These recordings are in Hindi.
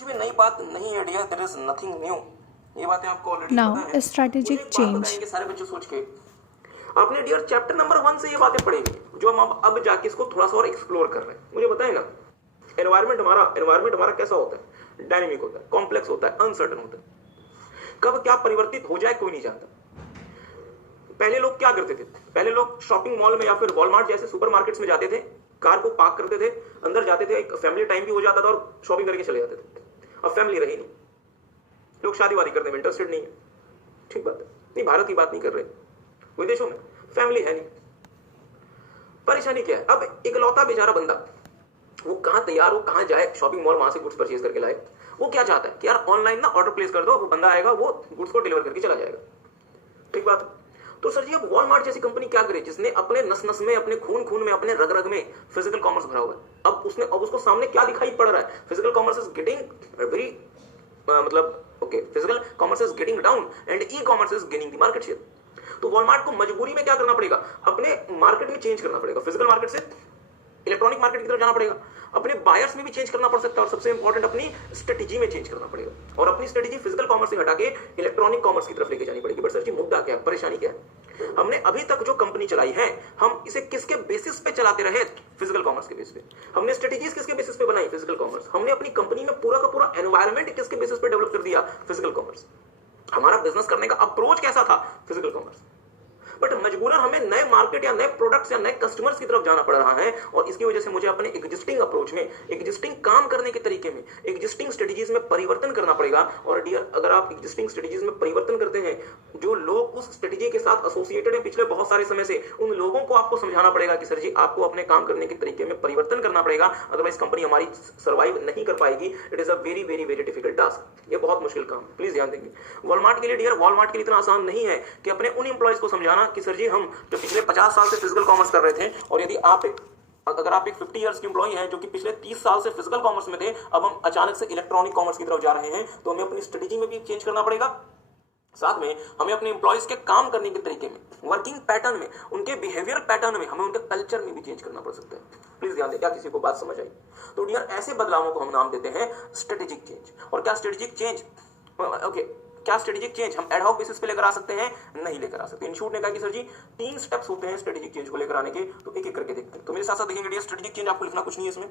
कुछ भी नई बात नहीं है dear, there is nothing new. ये बातें आपको ऑलरेडी Now, पता है। strategic मुझे एक बात change. बताएंगे सारे बच्चे सोच के, आपने डियर चैप्टर नंबर 1 से ये बातें पढ़ेंगे जो हम अब जाके इसको थोड़ा सा और एक्सप्लोर कर रहे हैं। मुझे बताएगा एनवायरमेंट हमारा कैसा होता है? डायनेमिक होता है, कॉम्प्लेक्स होता है, अनसर्टन होता है। कब क्या परिवर्तित हो जाए कोई नहीं जानता। पहले लोग क्या करते थे? पहले लोग शॉपिंग मॉल में या फिर वॉलमार्ट जैसे सुपरमार्केट्स में जाते थे, कार को पार्क करते थे, अंदर जाते थे, एक फैमिली टाइम भी हो जाता था और शॉपिंग करके चले जाते थे। अब फैमिली रही नहीं, लोग शादी वादी करने में इंटरेस्टेड नहीं है। ठीक बात है, नहीं भारत की बात नहीं कर रहे, विदेशों में फैमिली है नहीं। परेशानी क्या है? अब इकलौता बेचारा बंदा, वो कहां तैयार हो, कहां जाए शॉपिंग मॉल, वहां से गुड्स परचेज करके लाए। वो क्या चाहता है कि यार ऑनलाइन ना ऑर्डर प्लेस कर दो, वो बंदा आएगा, वो गुड्स को डिलीवर करके चला जाएगा। ठीक बात है। तो सर जी अब वॉलमार्ट जैसी कंपनी क्या करे जिसने अपने नस नस में, अपने खून खून में, अपने रग रग में फिजिकल कॉमर्स भरा हुआ है। अब उसको सामने क्या दिखाई पड़ रहा है? Physical commerce is getting very मतलब okay, physical commerce is getting down and e commerce is gaining the market share. तो वॉलमार्ट को मजबूरी में क्या करना पड़ेगा? अपने मार्केट में चेंज करना पड़ेगा, फिजिकल मार्केट से इलेक्ट्रॉनिक मार्केट की तरफ जाना पड़ेगा, अपने बायर्स में भी चेंज करना पड़ सकता है और सबसे इंपॉर्टेंट अपनी स्ट्रेटेजी में चेंज करना पड़ेगा। और अपनी स्ट्रेटेजी फिजिकल कॉमर्स से हटा के इलेक्ट्रॉनिक कॉमर्स की तरफ लेके जानी पड़ेगी। बट सर जी मुद्दा क्या है, परेशानी क्या है? हमने अभी तक जो कंपनी चलाई है, हम इसे किसके बेसिस पे चलाते रहे? फिजिकल कॉमर्स के बेसिस पे। हमने स्ट्रेटेजीज किसके बेसिस पे बनाई? Physical commerce. हमने अपनी कंपनी में पूरा का पूरा एनवायरनमेंट किसके बेसिस पे डेवलप कर दिया? Physical commerce. हमारा बिजनेस करने का अप्रोच कैसा था? Physical commerce. बट मजबूरन हमें नए मार्केट या नए प्रोडक्ट्स या नए कस्टमर्स की तरफ जाना पड़ रहा है और इसकी वजह से मुझे अपने एग्जिस्टिंग अप्रोच में, एग्जिस्टिंग काम करने के तरीके में, एग्जिस्टिंग स्ट्रेटेजीज में परिवर्तन करना पड़ेगा। और डियर अगर आप एग्जिस्टिंग स्ट्रेटेजीज में परिवर्तन करते हैं, जो लोग उस स्ट्रेटेजी के साथ एसोसिएटेड है पिछले बहुत सारे समय से, उन लोगों को आपको समझाना पड़ेगा कि सर जी आपको अपने काम करने के तरीके में परिवर्तन करना पड़ेगा, अदरवाइज कंपनी हमारी सर्वाइव नहीं कर पाएगी। It is a very very very difficult task. ये बहुत मुश्किल काम, प्लीज ध्यान देंगे। वॉलमार्ट के लिए डियर, वॉलमार्ट के लिए इतना आसान नहीं है कि अपने उन एम्प्लॉयज को समझाना कि सर जी हम जो पिछले 50 साल से फिजिकल कॉमर्स कर रहे थे, और यदि अगर आप एक 50 इयर्स की एम्प्लॉई हैं जो कि पिछले 30 साल से फिजिकल कॉमर्स में थे, अब हम अचानक से इलेक्ट्रॉनिक कॉमर्स की तरफ जा रहे हैं, तो हमें अपनी स्ट्रेटेजी में भी चेंज करना पड़ेगा। साथ में हमें अपने एम्प्लॉयज के काम करने के तरीके में, वर्किंग पैटर्न में, उनके बिहेवियर पैटर्न में, हमें उनके कल्चर में भी चेंज करना पड़ सकता है। प्लीज ध्यान दें, क्या किसी को बात समझ आई? तो डियर ऐसे बदलावों को हम नाम देते हैं स्ट्रेटेजिक चेंज। और क्या स्ट्रेटेजिक चेंज क्या स्ट्रेटेजिक चेंज हम एडहॉक बेसिस पे लेकर आ सकते हैं? नहीं लेकर आ सकते। इंस्टीट्यूट ने कहा कि सर जी 3 स्टेप्स होते हैं स्ट्रेटेजिक चेंज को लेकर आने के, तो एक एक करके देखते हैं। तो मेरे साथ साथ देखेंगे डियर, स्ट्रेटेजिक चेंज आपको लिखना कुछ नहीं है इसमें।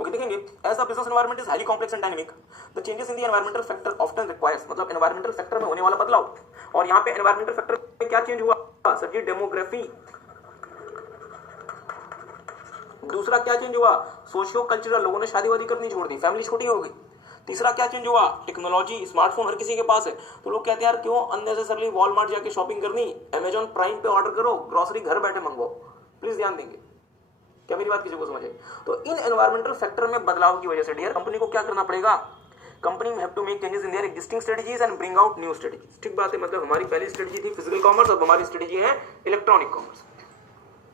ओके, देखेंगे as the business environment is highly complex and dynamic, the changes in the environmental factor often requires, मतलब एनवायरमेंटल फैक्टर में होने वाला बदलाव। और यहाँ पे एनवायरमेंटल फैक्टर में क्या चेंज हुआ? सर जी डेमोग्राफी। दूसरा क्या चेंज हुआ? सोशियो कल्चरल, लोगों ने शादी वादी करनी छोड़ दी, फैमिली छोटी हो गई। तीसरा क्या चेंज हुआ? टेक्नोलॉजी, स्मार्टफोन हर किसी के पास है, तो लोग कहते हैं यार क्यों अननेसेसरली वॉलमार्ट जाके शॉपिंग करनी, अमेजॉन प्राइम पे ऑर्डर करो, ग्रोसरी घर बैठे मंगवाओ। प्लीज ध्यान देंगे, क्या मेरी बात किसी को समझ आई? तो इन एनवायरमेंटल फैक्टर में बदलाव की वजह से डियर कंपनी को क्या करना पड़ेगा? Company have to make changes in their existing strategies and bring out new strategies. ठीक बात है, मतलब हमारी पहली स्ट्रेटजी थी फिजिकल कॉमर्स, अब हमारी स्ट्रेटजी है electronic commerce.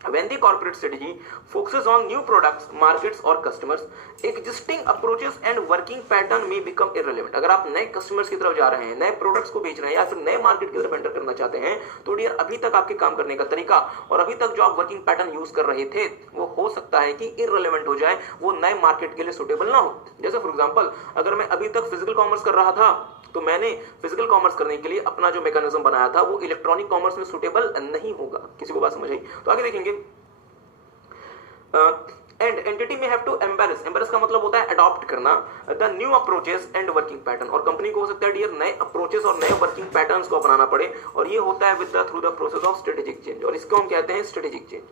When the corporate strategy focuses on new products, markets or customers, existing approaches and working pattern may become irrelevant. अगर आप नए कस्टमर्स की तरफ जा रहे हैं, नए प्रोडक्ट्स को बेच रहे हैं या फिर नए मार्केट की तरफ एंटर करना चाहते हैं, तो डियर अभी तक आपके काम करने का तरीका और अभी तक जो आप वर्किंग पैटर्न यूज कर रहे थे, वो हो सकता है कि इररिलेवेंट हो जाए, वो नए मार्केट के लिए सुटेबल ना हो। जैसे फॉर एग्जाम्पल, अगर मैं अभी तक फिजिकल कॉमर्स कर रहा था, तो मैंने फिजिकल कॉमर्स करने के लिए अपना जो मैकेनिज्म बनाया था वो इलेक्ट्रॉनिक कॉमर्स में सुटेबल नहीं होगा। किसी को बात समझ आई? तो आगे देखेंगे, एंड एंटिटी में हैव टू एम्बेरेस का मतलब होता है अडॉप्ट करना the new approaches and working pattern. और कंपनी को हो सकता है डियर नए अप्रोचेस और नए वर्किंग पैटर्न्स को अपनाना पड़े, और ये होता है with the through the process of strategic change, और इसको हम कहते हैं स्ट्रेटेजिक चेंज।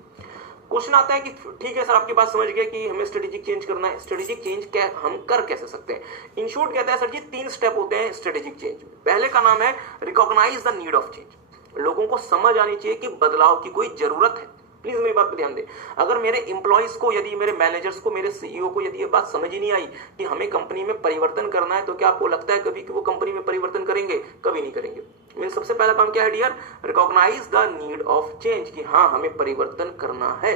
क्वेश्चन आता है कि ठीक है सर आपकी बात समझ गया कि हमें स्ट्रेटेजिक चेंज करना है, स्ट्रेटेजिक चेंज क्या हम कर कैसे सकते हैं? इन शॉर्ट कहता है सर जी 3 स्टेप होते हैं स्ट्रेटेजिक चेंज। पहले का नाम है recognise the need of change. लोगों को समझ आनी चाहिए कि बदलाव की कोई जरूरत है। प्लीज मेरी बात पे ध्यान दें। अगर मेरे एम्प्लॉइज को, यदि मेरे मैनेजर्स को, मेरे सीईओ को यदि ये बात समझ ही नहीं आई कि हमें कंपनी में परिवर्तन करना है, तो क्या आपको लगता है कभी कि वो कंपनी में परिवर्तन करेंगे? कभी नहीं करेंगे। मीन सबसे पहला काम क्या है dear? Recognise the need of change, कि हाँ हमें परिवर्तन करना है।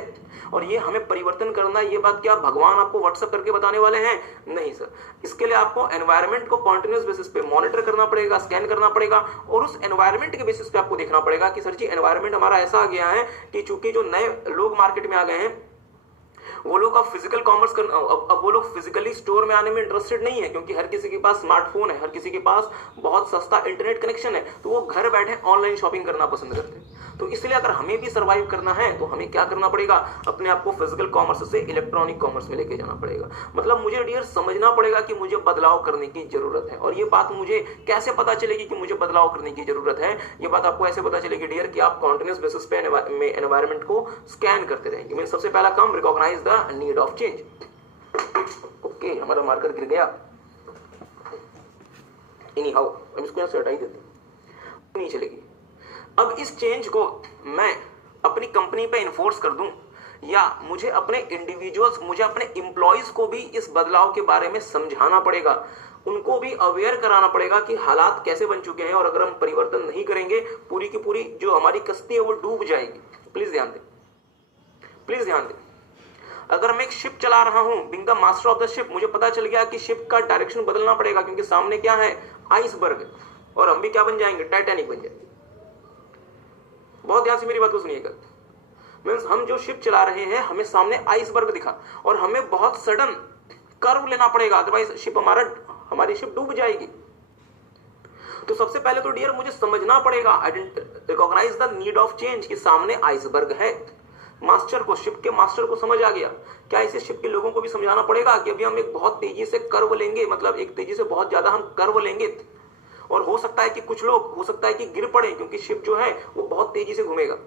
और ये हमें परिवर्तन करना है, ये बात क्या भगवान आपको व्हाट्सएप करके बताने वाले हैं? नहीं सर, इसके लिए आपको एनवायरनमेंट को कॉन्टिन्यूस बेसिस पे मॉनिटर करना पड़ेगा, स्कैन करना पड़ेगा, और उस एनवायरनमेंट के बेसिस पे आपको देखना पड़ेगा कि सर जी एनवायरनमेंट हमारा ऐसा आ गया है कि चूंकि जो नए लोग मार्केट में आ गए हैं वो लोग अब फिजिकल कॉमर्स करना, अब वो लोग फिजिकली स्टोर में आने में इंटरेस्टेड नहीं है, क्योंकि हर किसी के पास स्मार्टफोन है, हर किसी के पास बहुत सस्ता इंटरनेट कनेक्शन है, तो वो घर बैठे ऑनलाइन शॉपिंग करना पसंद करते हैं। तो इसलिए अगर हमें भी सर्वाइव करना है तो हमें क्या करना पड़ेगा, अपने आप को फिजिकल कॉमर्स से इलेक्ट्रॉनिक कॉमर्स में लेके जाना पड़ेगा। मतलब मुझे डियर समझना पड़ेगा कि मुझे बदलाव करने की जरूरत है। और ये बात मुझे कैसे पता चलेगी कि मुझे बदलाव करने की जरूरत है? ये बात आपको ऐसे पता चलेगी डियर कि आप कॉन्टिन्यूस बेसिस पे एनवायरनमेंट को स्कैन करते रहेंगे। मीन सबसे पहला काम, recognise the need of change. Okay, हमारा मार्कर गिर गया। एनी हाउ, अब इसको यहां से हटाई देते हैं, नहीं चलेगी। अब इस चेंज को मैं अपनी कंपनी पे इन्फोर्स कर दूं, या मुझे अपने इंडिविजुअल्स, मुझे अपने एम्प्लॉइज को भी इस बदलाव के बारे में समझाना पड़ेगा, उनको भी अवेयर कराना पड़ेगा कि हालात कैसे बन चुके हैं, और अगर हम परिवर्तन नहीं करेंगे पूरी की पूरी जो हमारी कश्ती है वो डूब जाएगी। प्लीज ध्यान दें, प्लीज ध्यान दें। अगर मैं एक शिप चला रहा हूं, being the master of the ship, मुझे पता चल गया कि शिप का डायरेक्शन बदलना पड़ेगा, क्योंकि सामने क्या है, आइसबर्ग, और हम भी क्या बन जाएंगे, टाइटैनिक बन जाएंगे। बहुत ध्यान से मेरी बात को सुनिएगा। मीन्स हम जो शिप चला रहे हैं, हमें सामने आइसबर्ग दिखा और हमें बहुत सडन कर्व लेना पड़ेगा, अदरवाइज शिप हमारी शिप डूब जाएगी। तो सबसे पहले तो डियर मुझे समझना पड़ेगा, recognise the need of change, कि सामने आइसबर्ग है। मास्टर को, शिप के मास्टर को समझ आ गया। क्या इसे शिप के लोगों को भी समझाना पड़ेगा कि अभी हम एक बहुत तेजी से कर्व लेंगे, मतलब एक तेजी से बहुत ज्यादा हम कर्व लेंगे, और हो सकता है कि कुछ लोग, हो सकता है कि गिर पड़े, क्योंकि शिप जो है वो बहुत तेजी से घूमेगा।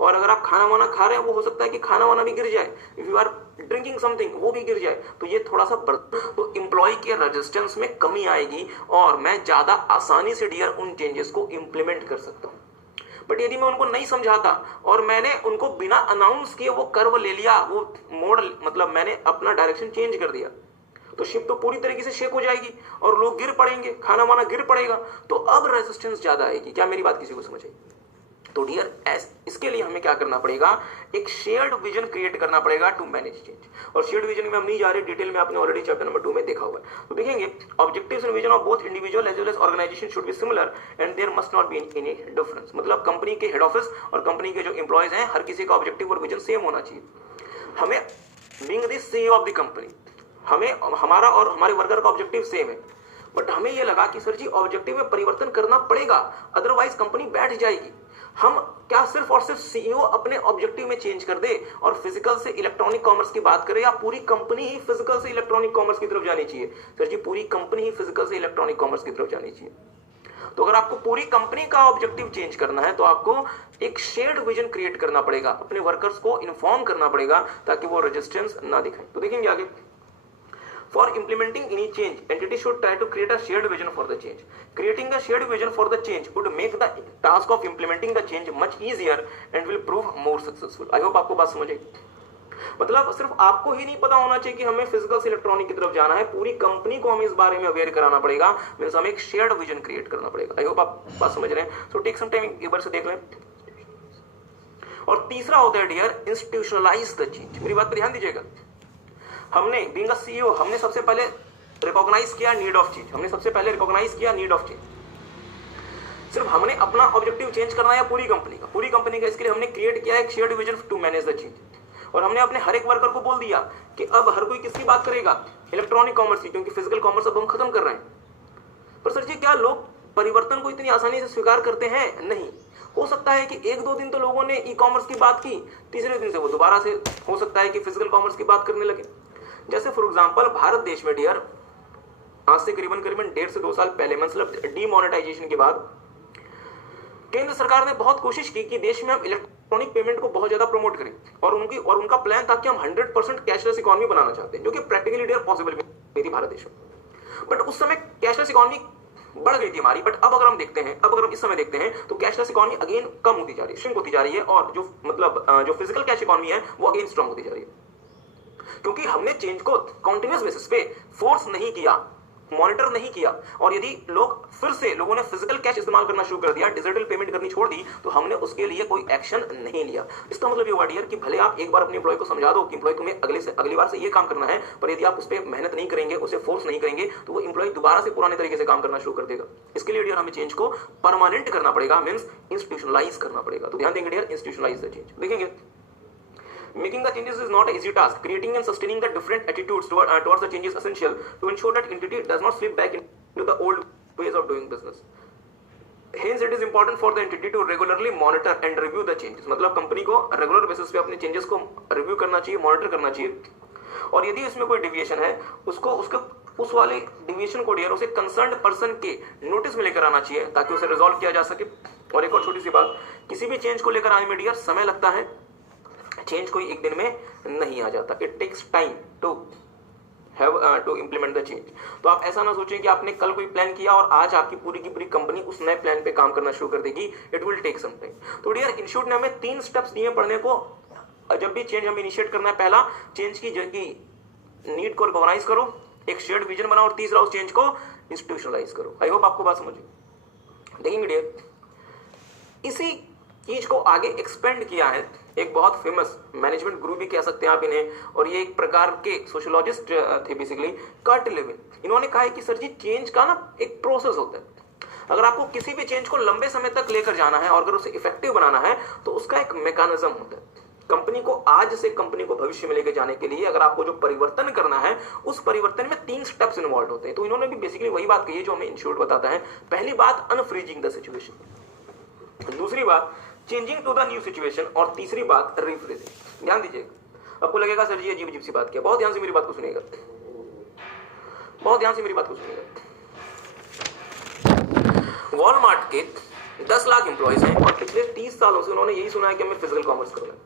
और अगर आप खाना वाना खा रहे हैं, वो हो सकता है कि खाना वाना भी गिर जाए, if you are drinking something, वो भी गिर जाए। तो ये थोड़ा सा तो एम्प्लॉय के रेजिस्टेंस में कमी आएगी, और मैं ज्यादा आसानी से डियर उन चेंजेस को इंप्लीमेंट कर सकता हूं। बट यदि मैं उनको नहीं समझाता और मैंने उनको बिना अनाउंस किए वो कर्व ले लिया, वो मोड़, मतलब मैंने अपना डायरेक्शन चेंज कर दिया, तो शिप तो पूरी तरीके से शेक हो जाएगी और लोग गिर पड़ेंगे, खाना वाना गिर पड़ेगा। तो अब रेजिस्टेंस ज्यादा आएगी। क्या मेरी बात किसी को समझ आई? तो डियर इसके लिए हमें क्या करना पड़ेगा, एक शेयर्ड विजन क्रिएट करना पड़ेगा टू मैनेज चेंज। और शेयर्ड विजन में हम नहीं जा रहे डिटेल में, आपने ऑलरेडी चैप्टर नंबर 2 में देखा हुआ है। तो देखेंगे, objectives and vision of both individual as well as organisation should be similar and there must not be any difference. मतलब कंपनी के हेड ऑफिस और कंपनी के जो एम्प्लॉयज हैं, हर किसी का ऑब्जेक्टिव और विजन सेम होना चाहिए। हमें being the CEO of the company, हमें हमारा और हमारे वर्कर का ऑब्जेक्टिव सेम है, बट हमें यह लगा कि सर जी ऑब्जेक्टिव में परिवर्तन करना पड़ेगा, अदरवाइज कंपनी बैठ जाएगी। हम क्या सिर्फ और सिर्फ सीईओ अपने ऑब्जेक्टिव में चेंज कर दे और फिजिकल से इलेक्ट्रॉनिक कॉमर्स की बात करें, या पूरी कंपनी ही फिजिकल से इलेक्ट्रॉनिक कॉमर्स की तरफ जानी चाहिए? सर जी पूरी कंपनी ही फिजिकल से इलेक्ट्रॉनिक कॉमर्स की तरफ जानी चाहिए। तो अगर आपको पूरी कंपनी का ऑब्जेक्टिव चेंज करना है तो आपको एक शेयर्ड विजन क्रिएट करना पड़ेगा, अपने वर्कर्स को इन्फॉर्म करना पड़ेगा ताकि वो रेजिस्टेंस ना दिखाएं। तो देखेंगे आगे, For implementing any change, entity should try to create a shared vision for the change. Creating a shared vision for the change would make the task of implementing the change much easier and will prove more successful. I hope आपको बात समझ आई। मतलब सिर्फ आपको ही नहीं पता होना चाहिए कि हमें फिजिकल से इलेक्ट्रॉनिक की तरफ जाना है, पूरी कंपनी को हमें इस बारे में अवेयर कराना पड़ेगा। मींस हमें एक शेयर्ड विजन क्रिएट करना पड़ेगा। आई होप आप बात समझ रहे हैं। सो टेक सम टाइम, एक बार से देख लें। और तीसरा होता है डियर, इंस्टीट्यूशनलाइज द चेंज। मेरी बात पर ध्यान दीजिएगा। हमने बीइंग अ सीईओ, हमने सबसे पहले रिकॉग्नाइज किया नीड ऑफ चेंज, हमने सबसे पहले रिकॉग्नाइज किया नीड ऑफ चेंज। सिर्फ हमने अपना ऑब्जेक्टिव चेंज करना है पूरी कंपनी का, पूरी कंपनी का, इसके लिए हमने क्रिएट किया एक shared vision to manage the change. और हमने अपने हर एक वर्कर को बोल दिया कि अब हर कोई किसकी बात करेगा, इलेक्ट्रॉनिक कॉमर्स की, क्योंकि फिजिकल कॉमर्स अब हम खत्म कर रहे हैं। पर सर जी क्या लोग परिवर्तन को इतनी आसानी से स्वीकार करते हैं? नहीं। हो सकता है कि 1-2 दिन तो लोगों ने ई कॉमर्स की बात की, तीसरे दिन से वो दोबारा से हो सकता है कि फिजिकल कॉमर्स की बात करने लगे। जैसे फॉर एग्जांपल भारत देश में डियर आज से करीबन 1.5 से 2 साल पहले, मतलब डीमोनेटाइजेशन के बाद, केंद्र सरकार ने बहुत कोशिश की कि देश में हम इलेक्ट्रॉनिक पेमेंट को बहुत ज्यादा प्रमोट करें, और उनका प्लान था कि हम 100% कैशलेस इकोनॉमी बनाना चाहते हैं, जो कि प्रैक्टिकली डियर पॉसिबल भी थी भारत देश में। बट उस समय कैशलेस इकोनॉमी बढ़ गई थी हमारी। बट अब अगर हम देखते हैं, अब अगर हम इस समय देखते हैं तो कैशलेस इकोनॉमी अगेन कम होती जा रही है, श्रिंक होती जा रही है, और जो मतलब जो फिजिकल कैश इकोनॉमी है वो अगेन स्ट्रांग होती जा रही है, क्योंकि हमने चेंज को कॉन्टिन्यूस बेसिस पे फोर्स नहीं किया, मॉनिटर नहीं किया। और यदि लोगों ने फिजिकल कैश इस्तेमाल करना शुरू कर दिया, डिजिटल पेमेंट करनी छोड़ दी, तो हमने उसके लिए कोई एक्शन नहीं लिया। इसका मतलब ये हुआ डियर कि भले आप एक बार अपने एम्प्लॉय को समझा दो कि एम्प्लॉय तुम्हें अगली बार से ये काम करना है, पर यदि आप उस पर मेहनत नहीं करेंगे, उसे फोर्स नहीं करेंगे, तो वो एम्प्लॉय दोबारा से पुराने तरीके से काम करना शुरू कर देगा। इसके लिए डियर हमें चेंज को परमानेंट करना पड़ेगा, मींस इंस्टीट्यूशनलाइज करना पड़ेगा। तो ध्यान देंगे डियर, इंस्टीट्यूशनलाइज द चेंज। देखेंगे Making the changes is not an easy task. Creating and sustaining the different attitudes towards the change is essential to ensure that entity does not slip back into the old ways of doing business. Hence, it is important for the entity to regularly monitor and review the changes. मतलब कंपनी को रेगुलर बेसिस पे अपने चेंजेस को रिव्यू करना चाहिए, मॉनिटर करना चाहिए, और यदि इसमें कोई डिविएशन है उसको उस वाले डिविएशन को डियर उसे कंसर्न्ड पर्सन के नोटिस में लेकर आना चाहिए ताकि उसे रिजॉल्व किया जा सके। और एक और छोटी सी बात, किसी भी चेंज को लेकर आने में डियर समय लगता है, चेंज कोई एक दिन में नहीं आ जाता। It takes time to implement the change. तो आप ऐसा ना सोचें कि आपने कल कोई प्लान किया और आज आपकी पूरी की पूरी कंपनी उस नए प्लान पे काम करना शुरू कर देगी। It will take some time. तो डियर इन शॉर्ट ने हमें 3 स्टेप्स दिए पढ़ने को। जब भी चेंज हमें इनिशिएट करना है, पहला चेंज की नीड को रिकॉग्नाइज करो, एक शेयर्ड विजन बनाओ, और तीसरा उस चेंज को इंस्टीट्यूशनलाइज करो। आई होप आपको बात समझ गई। देखेंगे डियर, इसी चीज को आगे एक्सपेंड किया है एक बहुत फेमस मैनेजमेंट गुरु भी कह सकते हैं आप इन्हें, और ये एक प्रकार के सोशियोलॉजिस्ट थे बेसिकली, कर्ट लेविन। इन्होंने कहा है कि सर जी चेंज का ना एक प्रोसेस होता है। अगर आपको किसी भी चेंज को लंबे समय तक लेकर जाना है और अगर उसे इफेक्टिव बनाना है तो उसका एक मैकेनिज्म होता है। कंपनी को आज से कंपनी को भविष्य में लेकर जाने के लिए अगर आपको जो परिवर्तन करना है उस परिवर्तन में 3 स्टेप्स इन्वॉल्व होते हैं। तो इन्होंने भी बेसिकली वही बात कही है जो हमें इन शॉर्ट बताता है। पहली बात, अनफ्रीजिंग द सिचुएशन। दूसरी बात, changing to the new situation. और तीसरी बात, रिफ्रेजिंग। ध्यान दीजिएगा, आपको लगेगा सर जी अजीब अजीब सी बात क्या, बहुत ध्यान से मेरी बात को सुनिएगा, बहुत ध्यान से मेरी बात को सुनिएगा। वॉलमार्ट के 10 लाख एम्प्लॉइज हैं और पिछले 30 सालों से उन्होंने यही सुना है कि हमें फिजिकल कॉमर्स करना है।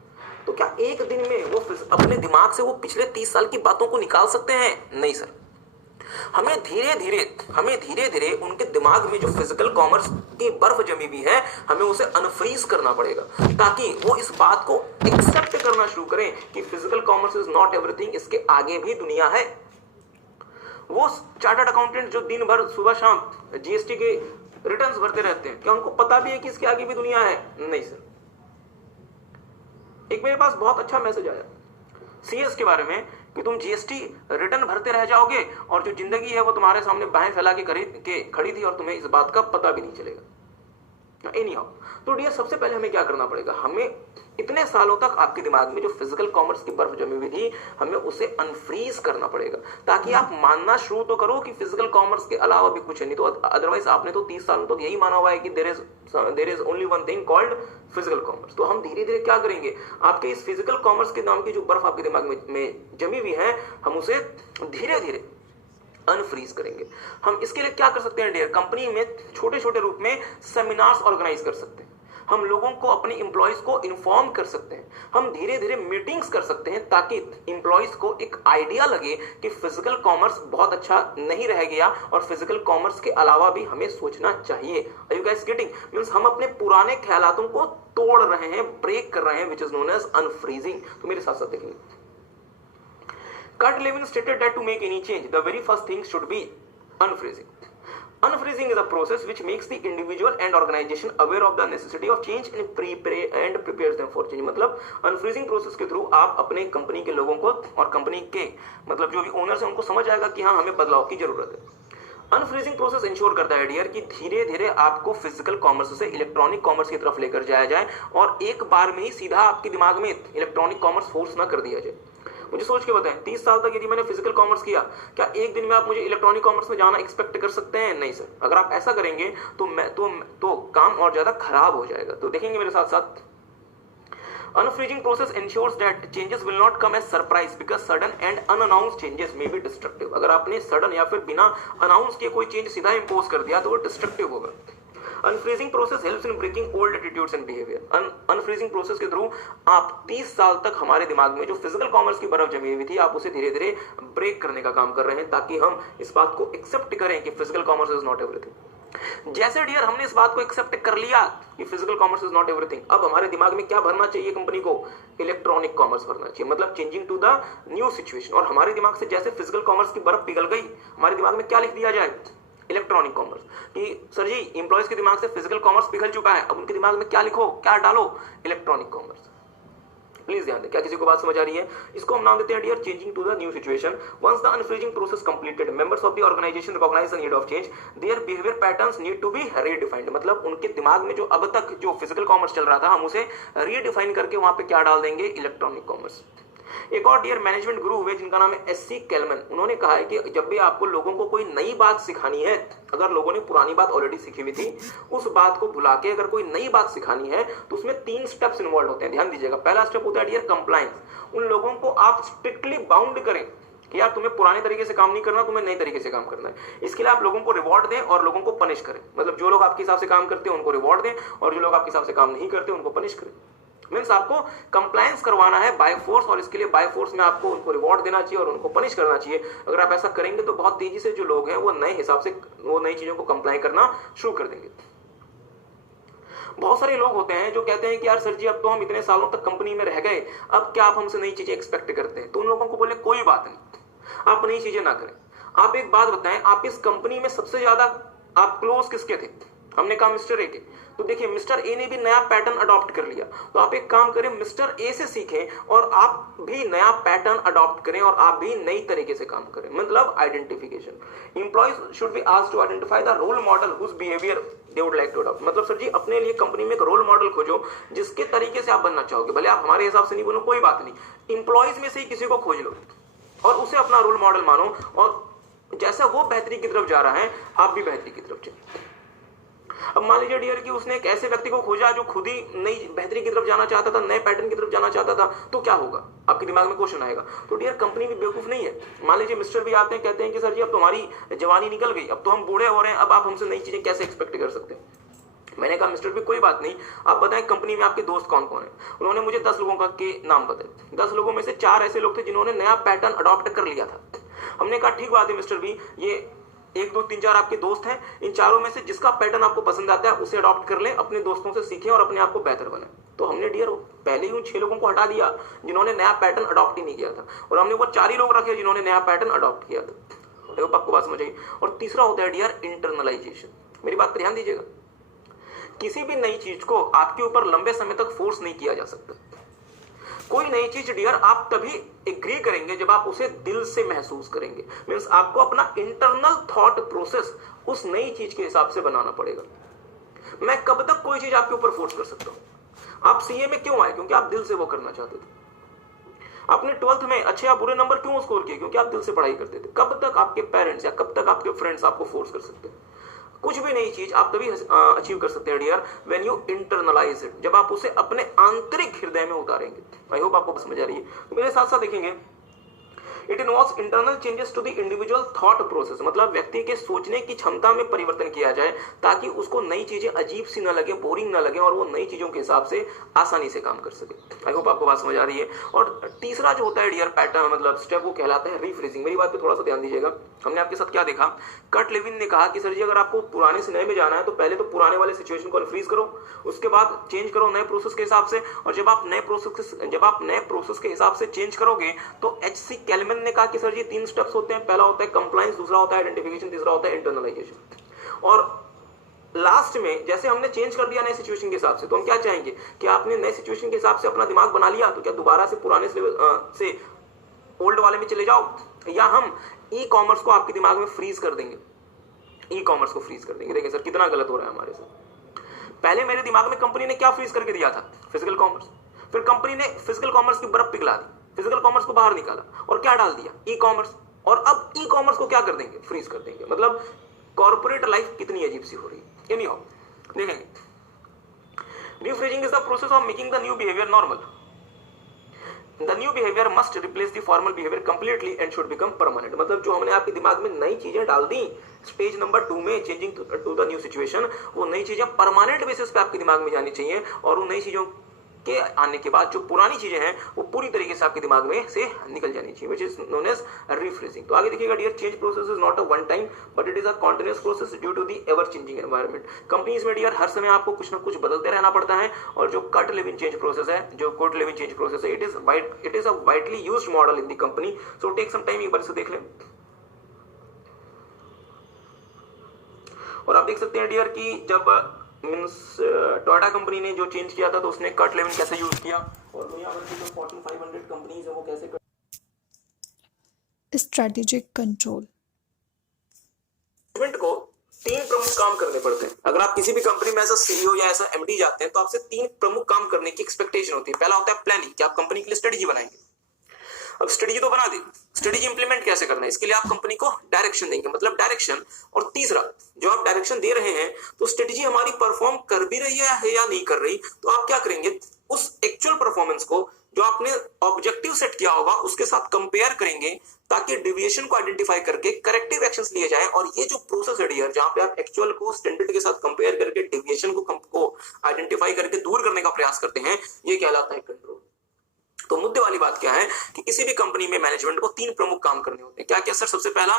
तो क्या एक दिन में वो अपने दिमाग से वो पिछले 30 साल की बातों को निकाल सकते हैं? नहीं सर। हमें धीरे धीरे उनके दिमाग में जो फिजिकल कॉमर्स की बर्फ जमी हुई है हमें उसे अनफ्रीज करना पड़ेगा ताकि वो इस बात को एक्सेप्ट करना शुरू करें कि physical commerce is not everything, इसके आगे भी दुनिया है। वो चार्टर्ड अकाउंटेंट जो दिन भर सुबह शाम जीएसटी के रिटर्न्स भरते रहते हैं, क्या उनको पता भी है कि इसके आगे भी दुनिया है? नहीं सर। एक मेरे पास बहुत अच्छा मैसेज आया सीएस के बारे में कि तुम जीएसटी रिटर्न भरते रह जाओगे और जो जिंदगी है वो तुम्हारे सामने बाहें फैला के खड़ी थी और तुम्हें इस बात का पता भी नहीं चलेगा। एनी हाउ, तो डियर सबसे पहले हमें क्या करना पड़ेगा, हमें इतने सालों तक आपके दिमाग में जो फिजिकल कॉमर्स की बर्फ जमी हुई थी हमें उसे अनफ्रीज करना पड़ेगा ताकि आप मानना शुरू तो करो कि फिजिकल कॉमर्स के अलावा भी कुछ है। नहीं तो अदरवाइज आपने तो 30 सालों तक यही माना हुआ है कि there is only one thing called physical commerce. तो हम धीरे धीरे क्या करेंगे, आपके इस फिजिकल कॉमर्स के नाम की जो बर्फ आपके दिमाग में जमी हुई है हम उसे धीरे धीरे अनफ्रीज करेंगे। हम इसके लिए क्या कर सकते हैं डियर, कंपनी में छोटे छोटे रूप में सेमिनार्स ऑर्गेनाइज कर सकते हैं, हम लोगों को अपने एम्प्लॉयज को इन्फॉर्म कर सकते हैं, हम धीरे धीरे मीटिंग्स कर सकते हैं ताकि एम्प्लॉयज को एक आइडिया लगे कि फिजिकल कॉमर्स बहुत अच्छा नहीं रह गया और फिजिकल कॉमर्स के अलावा भी हमें सोचना चाहिए। Are you guys getting? Means हम अपने पुराने ख्यालातों को तोड़ रहे हैं, ब्रेक कर रहे हैं, which is known as unfreezing. तो मेरे साथ साथ देखेंगे, Kurt Lewin stated that to make any change, the very first thing should be unfreezing. Unfreezing is a process which makes the individual and organization aware of the necessity of change and prepares them for change. मतलब unfreezing process के थ्रू आप अपने कंपनी के लोगों को और कंपनी के मतलब जो भी ओनर्स हैं उनको समझ आएगा कि हाँ हमें बदलाव की जरूरत है। अनफ्रीजिंग प्रोसेस इंश्योर करता है डियर कि धीरे धीरे आपको फिजिकल कॉमर्स से इलेक्ट्रॉनिक कॉमर्स की तरफ लेकर जाया जाए और एक बार में ही सीधा आपके दिमाग में इलेक्ट्रॉनिक कॉमर्स फोर्स ना कर दिया जाए। मुझे सोच के बताएं, 30 साल तक यदि मैंने फिजिकल कॉमर्स किया, क्या एक दिन में आप मुझे इलेक्ट्रॉनिक कॉमर्स में जाना एक्सपेक्ट कर सकते हैं? नहीं सर। अगर आप ऐसा करेंगे तो काम और ज्यादा खराब हो जाएगा। तो देखेंगे मेरे साथ साथ, Unfreezing process ensures that changes will not come as surprise because sudden and unannounced changes may be destructive. अगर आपने सडन या फिर बिना अनाउंस किए कोई चेंज सीधा इंपोज कर दिया तो वो डिस्ट्रक्टिव होगा। Unfreezing process helps in breaking old attitudes and behaviour. Unfreezing process के थ्रू आप 30 साल तक हमारे दिमाग में जो फिजिकल कॉमर्स की बर्फ जमी हुई थी आप उसे धीरे धीरे ब्रेक करने का काम कर रहे हैं ताकि हम इस बात को एक्सेप्ट करें कि physical commerce is not everything. जैसे डियर हमने इस बात को एक्सेप्ट कर लिया कि physical commerce is not everything, अब हमारे दिमाग में क्या भरना चाहिए कंपनी को? इलेक्ट्रॉनिक कॉमर्स भरना चाहिए, मतलब changing to the new situation. और हमारे दिमाग से जैसे फिजिकल कॉमर्स की बर्फ पिघल गई, हमारे दिमाग में क्या लिख दिया जाए? Electronic commerce. कि सर जी एम्प्लॉयज के दिमाग से फिजिकल कॉमर्स पिघल चुका है, अब उनके दिमाग में क्या लिखो, क्या डालो? Electronic commerce. प्लीज ध्यान दें। क्या किसी को बात समझ आ रही है? इसको हम नाम देते हैं dear changing to the new situation. Once the unfreezing process completed, members of the organisation recognise the need of change, their behaviour patterns need to be redefined. मतलब उनके दिमाग में जो अब तक जो फिजिकल कॉमर्स चल रहा था, हम उसे रीडिफाइन करके वहां पे क्या डाल देंगे? Electronic commerce. एक और डियर मैनेजमेंट गुरु हुए जिनका नाम है एससी कैलमन। उन्होंने कहा है कि जब भी आपको लोगों को कोई नई बात सिखानी है, अगर लोगों ने पुरानी बात ऑलरेडी सीखी हुई थी, उस बात को भुला के अगर कोई नई बात सिखानी है तो उसमें 3 स्टेप्स इन्वॉल्व होते हैं। ध्यान दीजिएगा। पहला स्टेप होता है डियर कंप्लायंस। उन लोगों को आप स्ट्रिक्टली बाउंड करें कि यार तुम्हें पुराने तरीके से काम नहीं करना, तुम्हें नए तरीके से काम करना है। इसके लिए आप लोगों को रिवॉर्ड दें और लोगों को पनिश करें। मतलब जो लोग आपके हिसाब से काम करते हैं उनको रिवॉर्ड दें और जो लोग आपके हिसाब से काम नहीं करते उनको पनिश करें। मीन्स आपको कंप्लायंस करवाना है बाय फोर्स, और इसके लिए बाय फोर्स में आपको उनको रिवॉर्ड देना चाहिए और उनको पनिश करना चाहिए। अगर आप ऐसा करेंगे तो बहुत तेजी से जो लोग हैं वो नए हिसाब से वो नई चीजों को कंप्लाई करना शुरू कर देंगे। बहुत सारे लोग होते हैं जो कहते हैं कि यार सर जी अब तो हम इतने सालों तक कंपनी में रह गए, अब क्या आप हमसे नई चीजें एक्सपेक्ट करते हैं? तो उन लोगों को बोले कोई बात नहीं, आप नई चीजें ना करें। आप एक बात बताएं, आप इस कंपनी में सबसे ज्यादा आप क्लोज किसके थे? हमने कहा मिस्टर ए के। तो देखिए मिस्टर ए ने भी नया पैटर्न अडॉप्ट कर लिया, तो आप एक काम करें, मिस्टर ए से सीखें और आप भी नया पैटर्न अडॉप्ट करें और आप भी नई तरीके से काम करें। मतलब identification. Employees should be asked to identify the role model whose behaviour they would like to adopt. मतलब सर जी अपने लिए कंपनी में एक रोल मॉडल खोजो जिसके तरीके से आप बनना चाहोगे। भले आप हमारे हिसाब से नहीं बनो, कोई बात नहीं, एम्प्लॉइज में से ही किसी को खोज लो और उसे अपना रोल मॉडल मानो, और जैसा वो बेहतरी की तरफ जा रहा है आप भी बेहतरी की तरफ चलिए। अब मान लीजिए डियर कि उसने एक ऐसे व्यक्ति को खोजा जो खुद ही नई बेहतरी की तरफ जाना चाहता था, नए पैटर्न की तरफ जाना चाहता था, तो क्या होगा? आपके दिमाग में क्वेश्चन आएगा। तो डियर कंपनी भी बेवकूफ नहीं है। मान लीजिए मिस्टर भी आते हैं, कहते हैं कि सर जी अब तुम्हारी जवानी निकल गई, अब तो हम बूढ़े हो रहे हैं, अब आप हमसे नई चीजें कैसे एक्सपेक्ट कर सकते हैं? मैंने कहा मिस्टर भी कोई बात नहीं, आप बताएं कंपनी में आपके दोस्त कौन कौन है? उन्होंने मुझे 10 लोगों के नाम बताए। 10 लोगों में से 4 ऐसे लोग थे जिन्होंने नया पैटर्न अडॉप्ट कर लिया था। हमने कहा ठीक बात है मिस्टर भी, ये 1 2 3 4 आपके दोस्त हैं, इन चारों में से जिसका पैटर्न आपको पसंद आता है उसे अडॉप्ट कर लें, अपने दोस्तों से सीखें और अपने आप को बेहतर बनाएं। तो हमने डियर पहले ही उन 6 लोगों को हटा दिया जिन्होंने नया पैटर्न अडॉप्ट ही नहीं किया था, और हमने वो 4 ही लोग रखे जिन्होंने नया पैटर्न अडॉप्ट किया था। देखो आपको बात समझ आई। और तीसरा होता है डियर इंटरनलाइजेशन। मेरी बात पर ध्यान दीजिएगा। किसी भी नई चीज को आपके ऊपर लंबे समय तक फोर्स नहीं किया जा सकता। कोई नई चीज डियर आप तभी एग्री करेंगे जब आप उसे दिल से महसूस करेंगे। मींस आपको अपना इंटरनल थॉट प्रोसेस उस नई चीज के हिसाब से बनाना पड़ेगा। मैं कब तक कोई चीज आपके ऊपर फोर्स कर सकता हूं? आप सीए में क्यों आए? क्योंकि आप दिल से वो करना चाहते थे। आपने 12th में अच्छे या बुरे नंबर क्यों स्कोर किए? क्योंकि आप दिल से पढ़ाई करते थे। कब तक आपके पेरेंट्स या कब तक आपके फ्रेंड्स आपको फोर्स कर सकते हैं? कुछ भी नई चीज आप तभी अचीव कर सकते हैं dear when you internalise it, जब आप उसे अपने आंतरिक हृदय में उतारेंगे। आई होप आपको समझ आ रही है। तो मेरे साथ साथ देखेंगे, it involves internal changes to the individual thought process. मतलब व्यक्ति के सोचने की क्षमता में परिवर्तन किया जाए ताकि उसको नई चीजें अजीब सी ना लगे, बोरिंग ना लगे, और वो नई चीजों के हिसाब से आसानी से काम कर सके। आई होप आपको बात समझ आ रही है। और तीसरा जो होता है डियर पैटर्न मतलब स्टेप, वो कहलाता है रीफ्रेजिंग। मेरी बात पे थोड़ा सा ध्यान दीजिएगा। हमने आपके साथ क्या देखा? कर्ट लेविन ने कहा कि सर जी अगर आपको पुराने से नए में जाना है तो पहले तो पुराने वाले सिचुएशन को अनफ्रीज करो, उसके बाद चेंज करो नए प्रोसेस के हिसाब से, और जब आप नए प्रोसेस के हिसाब से चेंज करोगे तो एचसी कैलमन ने कहा कि सर जी 3 स्टेप्स होते हैं। पहला होता है कंप्लायंस, दूसरा होता है आइडेंटिफिकेशन, तीसरा होता है इंटरनलाइजेशन। और लास्ट में जैसे हमने चेंज कर दिया नए सिचुएशन के हिसाब से, तो हम क्या चाहेंगे कि आपने नए सिचुएशन के हिसाब से अपना दिमाग बना लिया, तो क्या दोबारा से पुराने से ओल्ड वाले में चले जाओ, या हम ई कॉमर्स को आपके दिमाग में फ्रीज कर देंगे? ई कॉमर्स को फ्रीज कर देंगे। देखिए सर कितना गलत हो रहा है हमारे साथ। पहले मेरे दिमाग में कंपनी ने क्या फ्रीज करके दिया था? Physical commerce. फिर कंपनी ने फिजिकल कॉमर्स की बर्फ पिघला दी, फिजिकल कॉमर्स को बाहर निकाला और क्या डाल दिया? E commerce. और अब ई कॉमर्स को क्या कर देंगे? फ्रीज कर देंगे। मतलब कॉर्पोरेट लाइफ कितनी अजीब सी हो रही है। एनीहाउ देखेंगे, rephrasing is the process of making the new behaviour normal. The new behavior must replace the formal behavior completely and should become permanent। मतलब जो हमने आपके दिमाग में नई चीजें डाल दी स्टेज नंबर 2 में, changing to the new situation, वो नई चीजें परमानेंट बेसिस पे आपके दिमाग में जानी चाहिए, और उन नई चीजों के आने के बाद जो पुरानी चीजें हैं वो पूरी तरीके से आपके दिमाग में से निकल जानी चाहिए, which is known as refreezing। तो आगे देखिएगा dear, change process is not a one time but it is a continuous process due to the ever changing environment. Companies में डियर हर समय आपको कुछ ना कुछ बदलते रहना पड़ता है, और जो कट लिविंग चेंज प्रोसेस है, जो कोट लिविंग चेंज प्रोसेस है, it is a widely used model in the company. So take some time, एक बार इसे देख लें। और आप देख सकते हैं डियर कि जब मीन्स टोयोटा कंपनी ने जो चेंज किया था तो उसने कट लेविन कैसे यूज किया, और दुनिया भर की जो 4500 कंपनीज है वो कैसे Strategic control. मैनेजमेंट को तीन प्रमुख काम करने पड़ते हैं। अगर आप किसी भी कंपनी में ऐसा सीईओ या ऐसा एमडी जाते हैं तो आपसे तीन प्रमुख काम करने की एक्सपेक्टेशन होती है। पहला होता है प्लानिंग, कि आप कंपनी के लिए स्ट्रेटजी बनाएंगे। अब स्ट्रेटजी तो बना दी, स्ट्रेटजी इंप्लीमेंट कैसे करना है, इसके लिए आप कंपनी को डायरेक्शन देंगे, मतलब डायरेक्शन। और तीसरा, जो आप डायरेक्शन दे रहे हैं तो स्ट्रेटजी हमारी परफॉर्म कर भी रही है या नहीं कर रही, तो आप क्या करेंगे, उस एक्चुअल परफॉर्मेंस को जो आपने ऑब्जेक्टिव सेट किया होगा उसके साथ कंपेयर करेंगे, ताकि डिविएशन को आइडेंटिफाई करके करेक्टिव एक्शंस लिए जाए। और ये जो प्रोसेस है डियर, जहां पे आप एक्चुअल को स्टैंडर्ड के साथ कंपेयर करके डिविएशन को आइडेंटिफाई करके दूर करने का प्रयास करते हैं, ये कहलाता है कंट्रोल। तो मुद्दे वाली बात क्या है कि किसी भी कंपनी में मैनेजमेंट को तीन प्रमुख काम करने होते हैं। क्या क्या सर? सबसे पहला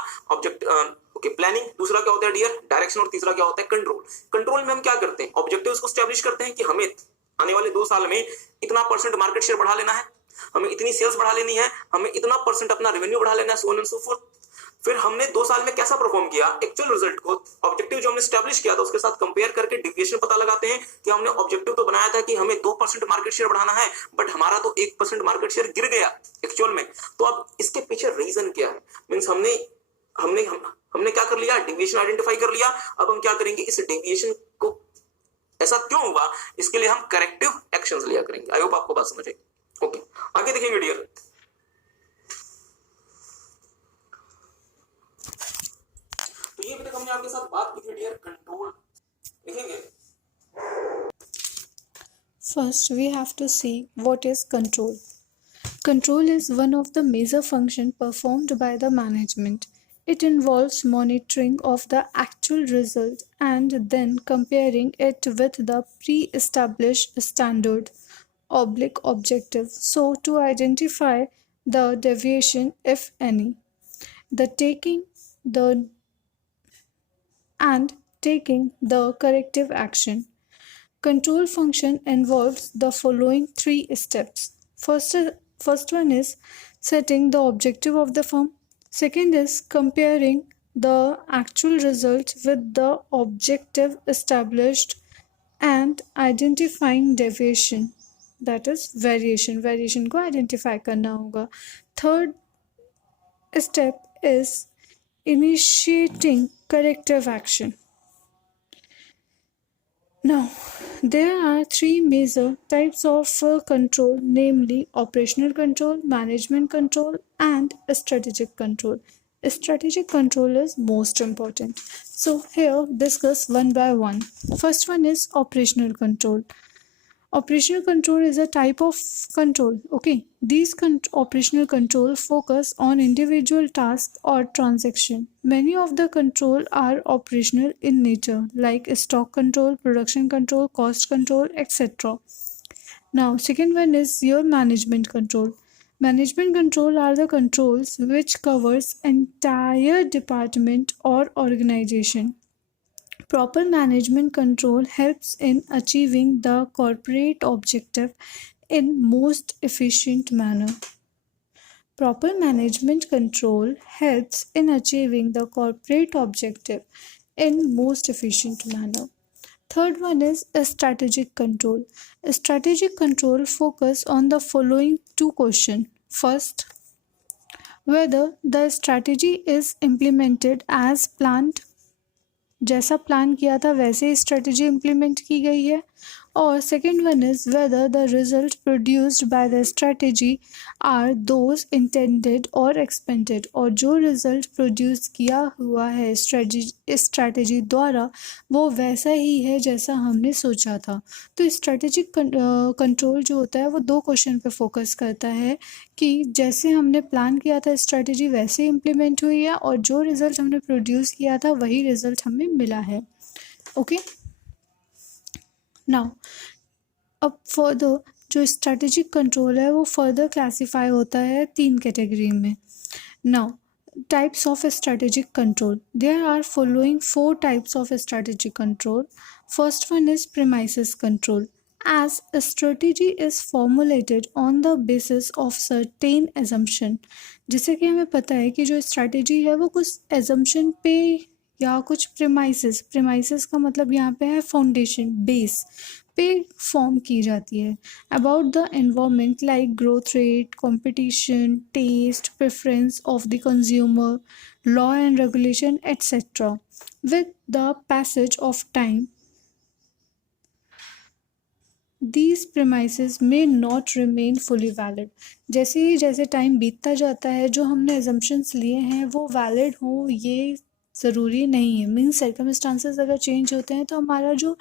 प्लानिंग, दूसरा क्या होता है डियर, डायरेक्शन, और तीसरा क्या होता है, कंट्रोल। कंट्रोल में हम क्या करते हैं, ऑब्जेक्टिव्स को एस्टैब्लिश करते हैं कि हमें आने वाले 2 साल में इतना % मार्केट शेयर बढ़ा लेना है, हमें इतनी सेल्स बढ़ा लेनी है, हमें इतना % अपना रेवेन्यू बढ़ा लेना है, so on and so fourth. फिर हमने 2 साल में कैसा परफॉर्म किया, एक्चुअल रिजल्ट को ऑब्जेक्टिव जो हमने स्टैब्लिश किया था उसके साथ कंपेयर करके डिविएशन पता लगाते हैं कि हमने ऑब्जेक्टिव तो बनाया था कि हमें 2% मार्केट शेयर बढ़ाना है, बट हमारा तो 1% मार्केट शेयर गिर गया एक्चुअल में। तो अब इसके पीछे रीजन क्या है, मींस हमने क्या कर लिया, डिविएशन आइडेंटिफाई कर लिया। अब हम क्या करेंगे, इस डिविएशन को ऐसा क्यों हुआ, इसके लिए हम करेक्टिव एक्शंस लिया करेंगे। आई होप आपको बात समझ आई। ओके, आगे देखेंगे डियर। तो ये अभी तक हमने आपके साथ बात की थी डियर कंट्रोल, देखेंगे। First, we have to see what is control. Control is one of the major functions performed by the management. It involves monitoring of the actual result and then comparing it with the pre-established standard objective, so to identify the deviation, if any, the taking the corrective action. Control function involves the following 3 steps. First one is setting the objective of the firm. Second is comparing the actual result with the objective established and identifying deviation, that is variation को identify करना होगा. Third step is initiating corrective action. Now, there are 3 major types of control, namely operational control, management control, and strategic control. Strategic control is most important. So here, discuss one by one. First one is operational control. Operational control is a type of control. Okay, these operational control focus on individual tasks or transaction. Many of the control are operational in nature, like stock control, production control, cost control, etc. Now, second one is your management control. Management control are the controls which covers entire department or organization. Proper management control helps in achieving the corporate objective in most efficient manner. Proper management control helps in achieving the corporate objective in most efficient manner. Third one is a strategic control. A strategic control focus on the following 2 questions. First, whether the strategy is implemented as planned, जैसा प्लान किया था वैसे ही स्ट्रेटजी इम्प्लीमेंट की गई है. और second one is whether the result produced by the strategy are those intended और एक्सपेक्टेड, और जो रिजल्ट प्रोड्यूस किया हुआ है स्ट्रेटजी द्वारा वो वैसा ही है जैसा हमने सोचा था. तो स्ट्रेटेजिक कंट्रोल जो होता है वो 2 क्वेश्चन पे फोकस करता है कि जैसे हमने प्लान किया था स्ट्रेटजी वैसे इम्प्लीमेंट हुई है और जो रिजल्ट हमने प्रोड्यूस किया था वही रिजल्ट हमें मिला है. ओके, नाउ अब फर्दर जो स्ट्रेटेजिक कंट्रोल है वो फर्दर क्लासीफाई होता है 3 कैटेगरी में. Now types of strategic control. There are following 4 types of strategic control. First one is premises control. As a strategy is formulated on the basis of certain assumption. जिसे कि हमें पता है कि जो स्ट्रैटेजी है वो कुछ assumption पे या कुछ प्रेमाइसिस का मतलब यहाँ पे है फाउंडेशन, बेस. पे फॉर्म की जाती है about the environment like growth rate, competition, taste, preference of the consumer, law and regulation, etc. With the passage of time, these premises may not remain fully valid. जैसे ही जैसे टाइम बीतता जाता है जो हमने assumptions लिए हैं वो valid हो ये ज़रूरी नहीं है. मीन्स सर्कमस्टांसेस अगर चेंज होते हैं तो हमारा जो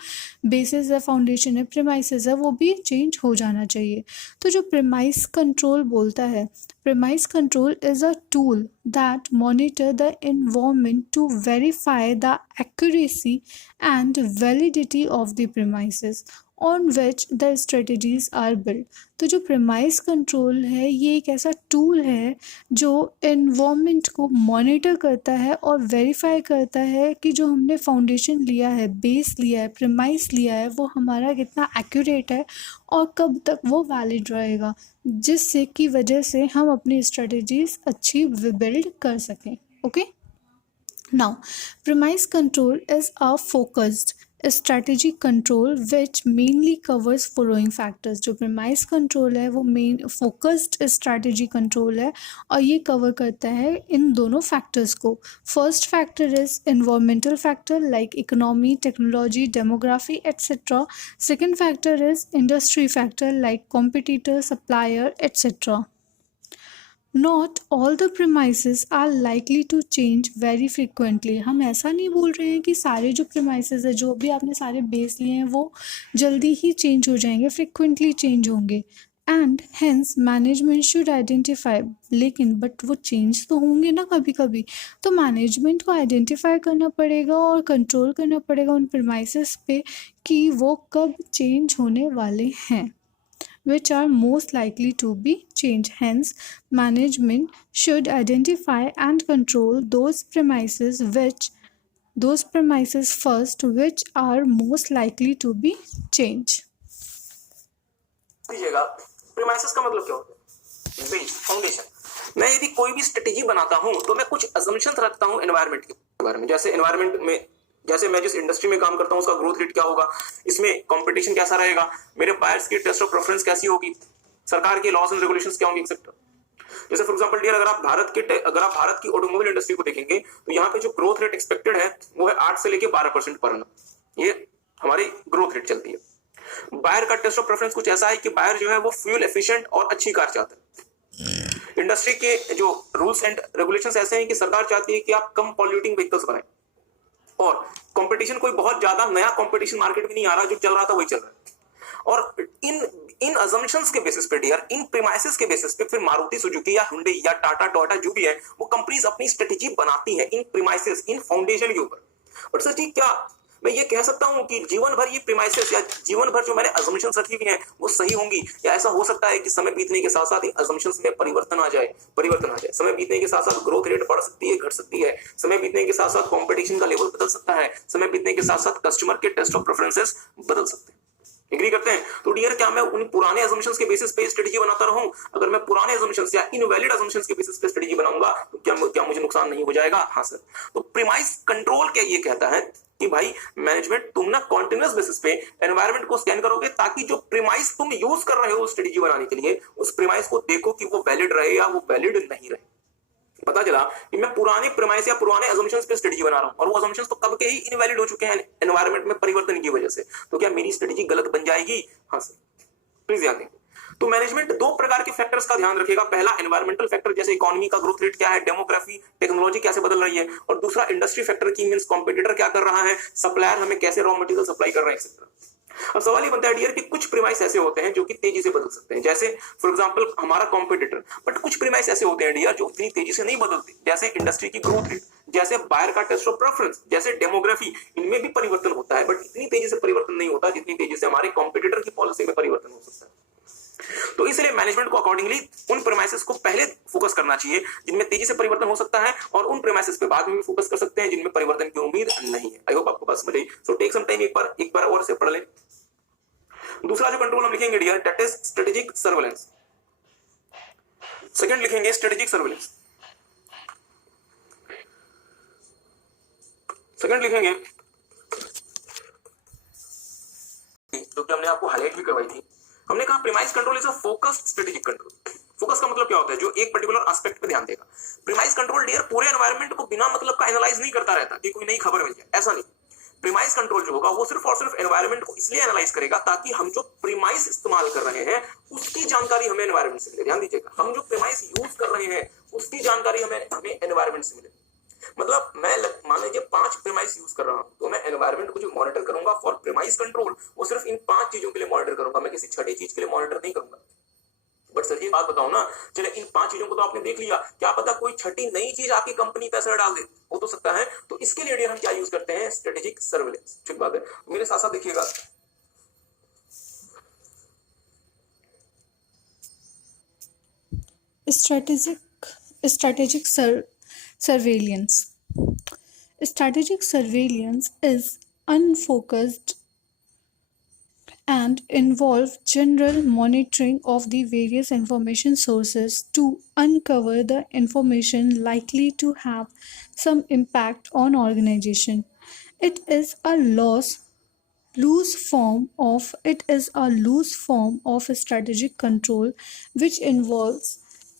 बेसिस है, फाउंडेशन है, प्रेमाइसेस है, वो भी चेंज हो जाना चाहिए. तो जो प्रेमाइस कंट्रोल बोलता है, premise control is a tool that monitor the environment to verify the accuracy and validity of the premises on which the strategies are build. तो जो प्रेमाइस कंट्रोल है ये एक ऐसा टूल है जो एनवायरनमेंट को मॉनिटर करता है और वेरीफाई करता है कि जो हमने फाउंडेशन लिया है, बेस लिया है, प्रेमाइस लिया है, वो हमारा कितना एक्यूरेट है और कब तक वो वैलिड रहेगा, जिससे की वजह से हम अपनी स्ट्रेटजीज अच्छी बिल्ड कर सकें. Okay. Now, premise control is a focused strategic control which mainly covers following factors. जो premise control है वो main focused strategy control है और ये cover करता है इन दोनों factors को. First factor is environmental factor like economy, technology, demography, etc. Second factor is industry factor like competitor, supplier, etc. Not all the premises are likely to change very frequently. हम ऐसा नहीं बोल रहे हैं कि सारे जो premises है, जो भी आपने सारे बेस लिए हैं वो जल्दी ही चेंज हो जाएंगे, फ्रिक्वेंटली चेंज होंगे. And hence management should identify, लेकिन बट वो चेंज तो होंगे ना कभी कभी, तो मैनेजमेंट को आइडेंटिफाई करना पड़ेगा और कंट्रोल करना पड़ेगा उन premises पे कि वो कब चेंज होने वाले हैं, which are most likely to be changed. Hence, management should identify and control those premises first which are most likely to be changed. दीजिएगा प्रीमाइसेस का मतलब क्या होता है? Base, foundation. मैं यदि कोई भी स्ट्रेटेजी बनाता हूं तो मैं कुछ असम्पशंस रखता हूं एनवायरनमेंट के बारे में. जैसे एनवायरनमेंट में, जैसे मैं जिस इंडस्ट्री में काम करता हूं उसका ग्रोथ रेट क्या होगा, इसमें कंपटीशन कैसा रहेगा, मेरे बायर्स की टेस्ट ऑफ प्रेफरेंस कैसी होगी, सरकार के लॉज एंड रेगुलेशंस क्या होंगे, एक्सेट्रा. जैसे फॉर एग्जांपल डियर, अगर आप भारत की ऑटोमोबाइल इंडस्ट्री को देखेंगे तो यहाँ पे जो ग्रोथ रेट एक्सपेक्टेड है वो है 8 से लेके 12% पर annum. ये हमारी ग्रोथ रेट चलती है. बायर का टेस्ट ऑफ प्रेफरेंस कुछ ऐसा है कि बायर जो है वो फ्यूल एफिशिएंट और अच्छी कार चाहता है. इंडस्ट्री के जो रूल्स एंड रेगुलेशंस ऐसे हैं कि सरकार चाहती है कि आप कम पॉल्यूटिंग व्हीकल्स बनाएं, और कंपटीशन कोई बहुत ज्यादा नया कंपटीशन मार्केट में नहीं आ रहा, जो चल रहा था वही चल रहा है. और इन अजम्पशंस के बेसिस पे डियर, इन प्रीमाइसेस के बेसिस पे फिर मारुति सुजुकी या हुंडई या टाटा टोयोटा जो भी है वो कंपनीज अपनी स्ट्रेटेजी बनाती है इन प्रीमाइसेस, इन फाउंडेशन के ऊपर. और सर जी क्या मैं ये कह सकता हूं कि जीवन भर ये प्रीमाइसेस या जीवन भर जो मैंने अजम्पशंस रखी हुई हैं वो सही होंगी, या ऐसा हो सकता है कि समय बीतने के साथ साथ इन अजम्पशंस में परिवर्तन आ जाए. समय बीतने के साथ साथ ग्रोथ रेट बढ़ सकती है, घट सकती है. समय बीतने के साथ साथ कंपटीशन का लेवल बदल सकता है. समय बीतने के साथ साथ कस्टमर के टेस्ट ऑफ प्रेफरेंसेस बदल सकते हैं. एग्री करते हैं? तो डियर, क्या मैं उन पुराने असम्पशंस के बेसिस पे स्ट्रेटजी बनाता रहूं? अगर मैं पुराने असम्पशंस या इनवैलिड असम्पशंस के बेसिस पे स्ट्रेटजी बनाऊंगा तो क्या मुझे नुकसान नहीं हो जाएगा? हाँ सर. तो प्रीमाइस कंट्रोल क्या ये कहता है कि भाई मैनेजमेंट, तुम ना कॉन्टिन्यूअस बेसिस पे एनवायरनमेंट को स्कैन करोगे ताकि जो प्रीमाइस तुम यूज कर रहे हो स्ट्रेटजी बनाने के लिए, उस प्रीमाइस को देखो कि वो वैलिड रहे या वो वैलिड नहीं रहे. पता चला कि मैं पुराने प्रीमाइस या पुराने असम्पशंस पे स्ट्रेटजी बना रहा हूं और वो असम्पशंस तो कब के ही इनवैलिड हो चुके हैं एनवायरनमेंट में परिवर्तन की वजह से, तो क्या मेरी स्ट्रेटजी गलत बन जाएगी? हाँ सर. प्लीज ध्यान दें. तो मैनेजमेंट दो प्रकार के फैक्टर्स का ध्यान रखेगा. पहला एनवायरमेंटल फैक्टर, जैसे इकोनॉमी का ग्रोथ रेट क्या है, डेमोग्राफी, टेक्नोलॉजी कैसे बदल रही है, और दूसरा इंडस्ट्री फैक्टर की मींस कॉम्पिटिटर क्या कर रहा है, सप्लायर हमें कैसे रॉ मटेरियल सप्लाई कर रहे हैं, एक्सेट्रा. अब सवाल ये बनता है डियर कि कुछ प्रीमाइस ऐसे होते हैं जो कि तेजी से बदल सकते हैं, जैसे फॉर एग्जांपल हमारा कॉम्पिटिटर. बट कुछ प्रीमाइस ऐसे होते हैं डियर जो उतनी तेजी से नहीं बदलते, जैसे इंडस्ट्री की ग्रोथ रेट, जैसे बायर का टेस्ट ऑफ प्रेफरेंस, जैसे डेमोग्राफी. इनमें भी परिवर्तन होता है बट इतनी तेजी से परिवर्तन नहीं होता जितनी तेजी से हमारे कॉम्पिटिटर की पॉलिसी में परिवर्तन हो सकता है. तो इसलिए मैनेजमेंट को अकॉर्डिंगली उन प्रीमाइसेस को पहले फोकस करना चाहिए जिनमें तेजी से परिवर्तन हो सकता है, और उन प्रीमाइसेस पे बाद में भी फोकस कर सकते हैं जिनमें परिवर्तन की उम्मीद नहीं है. आई होप आपको बात समझ आई. सो टेक सम टाइम, एक बार और से पढ़ लें. दूसरा जो कंट्रोल हम लिखेंगे dear, that is strategic surveillance. Second लिखेंगे स्ट्रेटेजिक सर्वेलेंस. सेकंड लिखेंगे जो कि हमने हाईलाइट भी करवाई थी। हमने कहा premise control is a focused strategic control. Focus का मतलब क्या होता है? जो एक पर्टिकुलर एस्पेक्ट पे ध्यान देगा। प्रीमाइस कंट्रोल डियर पूरे एनवायरनमेंट को बिना मतलब का एनालाइज नहीं करता रहता कि कोई नई खबर मिल जाए, ऐसा नहीं। प्रीमाइस कंट्रोल जो होगा वो सिर्फ और सिर्फ एनवायरनमेंट को इसलिए एनालाइज करेगा ताकि हम जो प्रीमाइस इस्तेमाल कर रहे हैं उसकी जानकारी हमें एनवायरनमेंट से मिले। ध्यान दीजिएगा, हम जो प्रीमाइस यूज कर रहे हैं उसकी जानकारी हमें एनवायरनमेंट से मिले। मतलब मैं मान लीजिए 5 प्रीमाइस यूज कर रहा हूं, तो मैं एनवायरनमेंट को जो मॉनिटर करूंगा फॉर प्रीमाइस कंट्रोल वो सिर्फ इन 5 चीजों के लिए मॉनिटर करूंगा, मैं किसी छठी चीज के लिए मॉनिटर नहीं करूंगा। बट सर ये बात बताओ ना, चले इन 5 चीजों को तो आपने देख लिया, क्या पता कोई छठी नई चीज आपकी कंपनी पे असर डाल दे, हो तो सकता है। तो इसके लिए हम क्या यूज करते हैं? Strategic surveillance. ठीक बात है, मेरे साथ साथ देखिएगा। Strategic surveillance. Strategic surveillance is unfocused and involve general monitoring of the various information sources to uncover the information likely to have some impact on organization. It is a loose form of strategic control which involves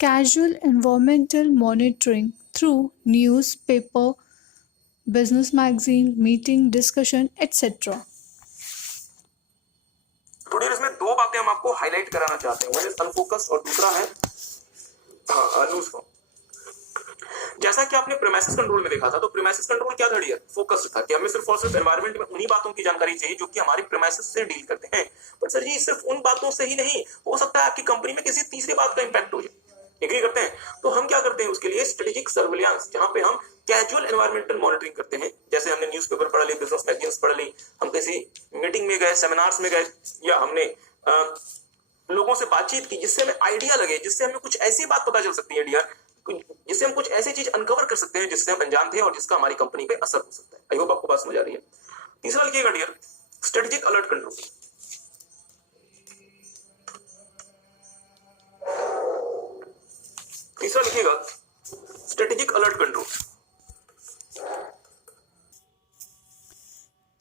casual environmental monitoring through newspaper, business magazine, meeting, discussion, etc. तो डियर इसमें 2 बातें हम आपको हाईलाइट कराना चाहते हैं, वन इज अनफोकस्ड और दूसरा है लूज फॉर्म। जैसा कि आपने प्रीमाइसिस कंट्रोल में देखा था, तो प्रीमाइसिस कंट्रोल क्या था डियर? फोकस्ड था कि हमें सिर्फ और सिर्फ एनवायरनमेंट में उन्हीं बातों की जानकारी चाहिए जो कि हमारे प्रीमाइसिस से डील करते हैं। बट सर जी सिर्फ उन बातों से ही नहीं, हो सकता है आपकी कंपनी में किसी तीसरी बात का इंपैक्ट हो जाए। एग्री करते हैं? तो हम क्या करते हैं उसके लिए? स्ट्रेटेजिक सर्विलांस, जहां पे हम कैजुअल एनवायरमेंटल मॉनिटरिंग करते हैं। जैसे हमने न्यूज़पेपर पढ़ ली, बिजनेस मैगजीन्स पढ़ ली, हम किसी मीटिंग में गए, सेमिनार्स में गए, या हमने लोगों से बातचीत की जिससे हमें आइडिया लगे, जिससे हमें कुछ ऐसी बात पता चल सकती है डियर, जिससे हम कुछ ऐसी चीज अनकवर कर सकते हैं जिससे हम अनजान थे और जिसका हमारी कंपनी पे असर हो सकता है। आई होप आपको बात समझ आ रही है। तीसरा लिखिएगा डियर, स्ट्रेटेजिक अलर्ट कंट्रोल। तीसरा लिखिएगा strategic alert control.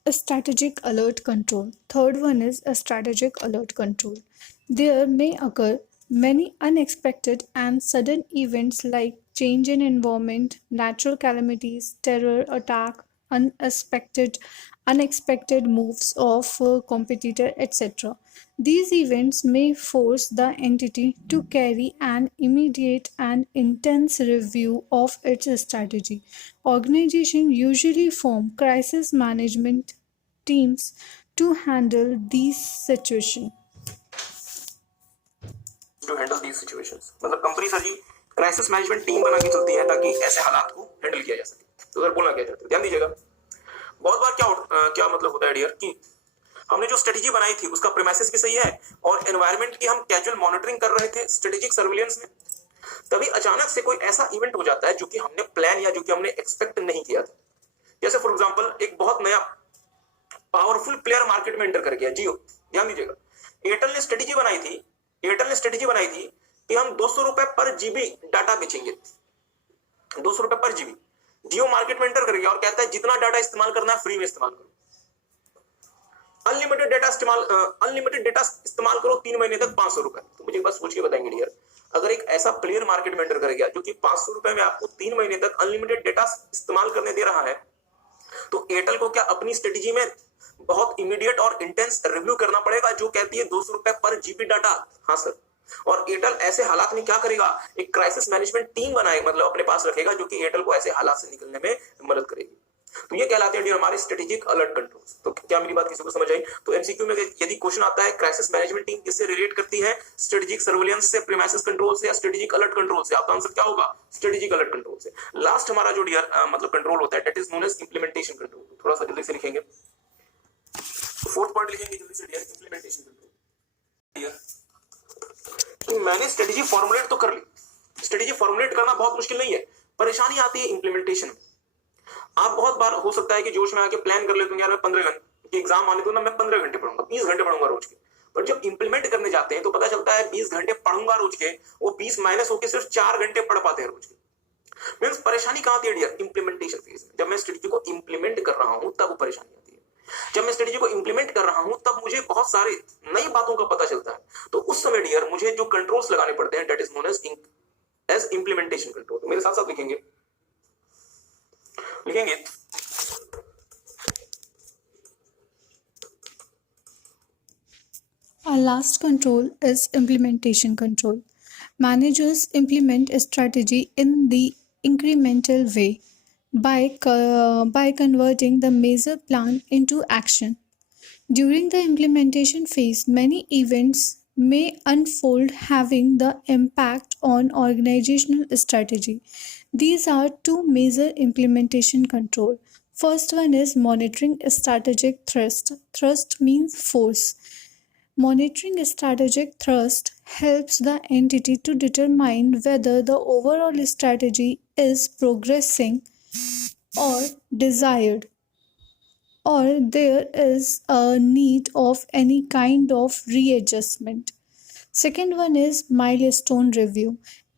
A strategic alert control. Third one is a strategic alert control. There may occur many unexpected and sudden events like change in environment, natural calamities, terror attack, unexpected moves of competitor, etc. These events may force the entity to carry an immediate and intense review of its strategy. Organizations usually form crisis management teams to handle these situations. मतलब कंपनी सर जी क्राइसिस मैनेजमेंट टीम बना के चलती है ताकि ऐसे हालात को हैंडल किया जा सके। तो सर बोलना क्या चाहते हैं, ध्यान दीजिएगा। बहुत बार क्या मतलब होता है डियर कि हमने जो स्ट्रेटेजी बनाई थी उसका प्रीमाइसिस भी सही है और एनवायरनमेंट की हम कैजुअल मॉनिटरिंग कर रहे थे स्ट्रेटेजिक सर्विलेंस में, तभी अचानक से कोई ऐसा इवेंट हो जाता है जो कि हमने प्लान या जो कि हमने एक्सपेक्ट नहीं किया था। जैसे फॉर एग्जांपल एक बहुत नया पावरफुल प्लेयर मार्केट में एंटर कर गया, जियो। ध्यान दीजिएगा, एयरटेल ने स्ट्रेटेजी बनाई थी कि हम 200 रुपए पर जीबी डाटा बेचेंगे, 200 रुपए पर जीबी। जियो मार्केट में एंटर कर गया और कहता है जितना डाटा इस्तेमाल करना है फ्री में इस्तेमाल करो, अनलिमिटेड डेटा इस्तेमाल करो 3 महीने तक 500 रुपए। तो मुझे बस सोच के बताएंगे डियर, अगर एक ऐसा प्लेयर मार्केट में एंटर कर गया जो कि 500 रुपए में आपको 3 महीने तक अनलिमिटेड डेटा इस्तेमाल करने दे रहा है, तो एयरटेल को क्या अपनी स्ट्रेटेजी में बहुत इमीडिएट और इंटेंस रिव्यू करना पड़ेगा जो कहती है 200 रुपए पर जीबी डाटा? हाँ सर। और एयरटेल ऐसे हालात में क्या करेगा? एक क्राइसिस मैनेजमेंट टीम बनाए, मतलब अपने पास रखेगा जो कि एयरटेल को ऐसे हालात से निकलने में मदद करेगी। तो ये कहलाते हैं हमारे स्ट्रेटेजिक अलर्ट कंट्रोल्स। तो क्या मेरी बात किसी को समझ आई? तो एमसीक्यू में यदि क्वेश्चन आता है क्राइसिस मैनेजमेंट टीम किससे रिलेट करती है, स्ट्रेटेजिक सर्विलेंस से, प्रीमाइसिस कंट्रोल से, या स्ट्रेटेजिक अलर्ट कंट्रोल से, आपका आंसर क्या होगा? स्ट्रेटेजिक अलर्ट कंट्रोल से। लास्ट हमारा जो डियर मतलब कंट्रोल होता है that is known as implementation control. थोड़ा सा जल्दी से लिखेंगे, फोर्थ पॉइंट लिखेंगे जल्दी से डियर, इंप्लीमेंटेशन कंट्रोल। मैंने स्ट्रेटेजी फॉर्मुलेट तो कर ली, स्ट्रेटेजी फॉर्मुलेट करना बहुत मुश्किल नहीं है, परेशानी आती है इंप्लीमेंटेशन में। आप बहुत बार हो सकता है कि जोश में आके प्लान कर लेते हैं यार मैं 15 घंटे एग्जाम आने दो ना, मैं 15 घंटे पढ़ूंगा, 20 घंटे पढ़ूंगा रोज के। पर जब इंप्लीमेंट करने जाते हैं तो पता चलता है 20 घंटे पढ़ूंगा रोज के, वो 20 माइनस होकर सिर्फ 4 घंटे पढ़ पाते हैं रोज के। मींस परेशानी कहां आती है डियर? इंप्लीमेंटेशन फेज में। जब मैं स्ट्रेटेजी को इंप्लीमेंट कर रहा हूं तब वो परेशानी आती है। जब मैं स्ट्रेटेजी को इंप्लीमेंट कर रहा हूं तब मुझे बहुत सारे नई बातों का पता चलता है, तो उस समय डियर मुझे जो कंट्रोल्स लगाने पड़ते हैं, that is known as implementation control. तो मेरे साथ साथ लिखेंगे लिखेंगे Our last control is implementation control. Managers implement a strategy in the incremental way by converting the measure plan into action. During the implementation phase, many events may unfold having the impact on organizational strategy. These are two major implementation control. First one is monitoring strategic thrust. Thrust means force. Monitoring strategic thrust helps the entity to determine whether the overall strategy is progressing or desired, or there is a need of any kind of readjustment. Second one is milestone review.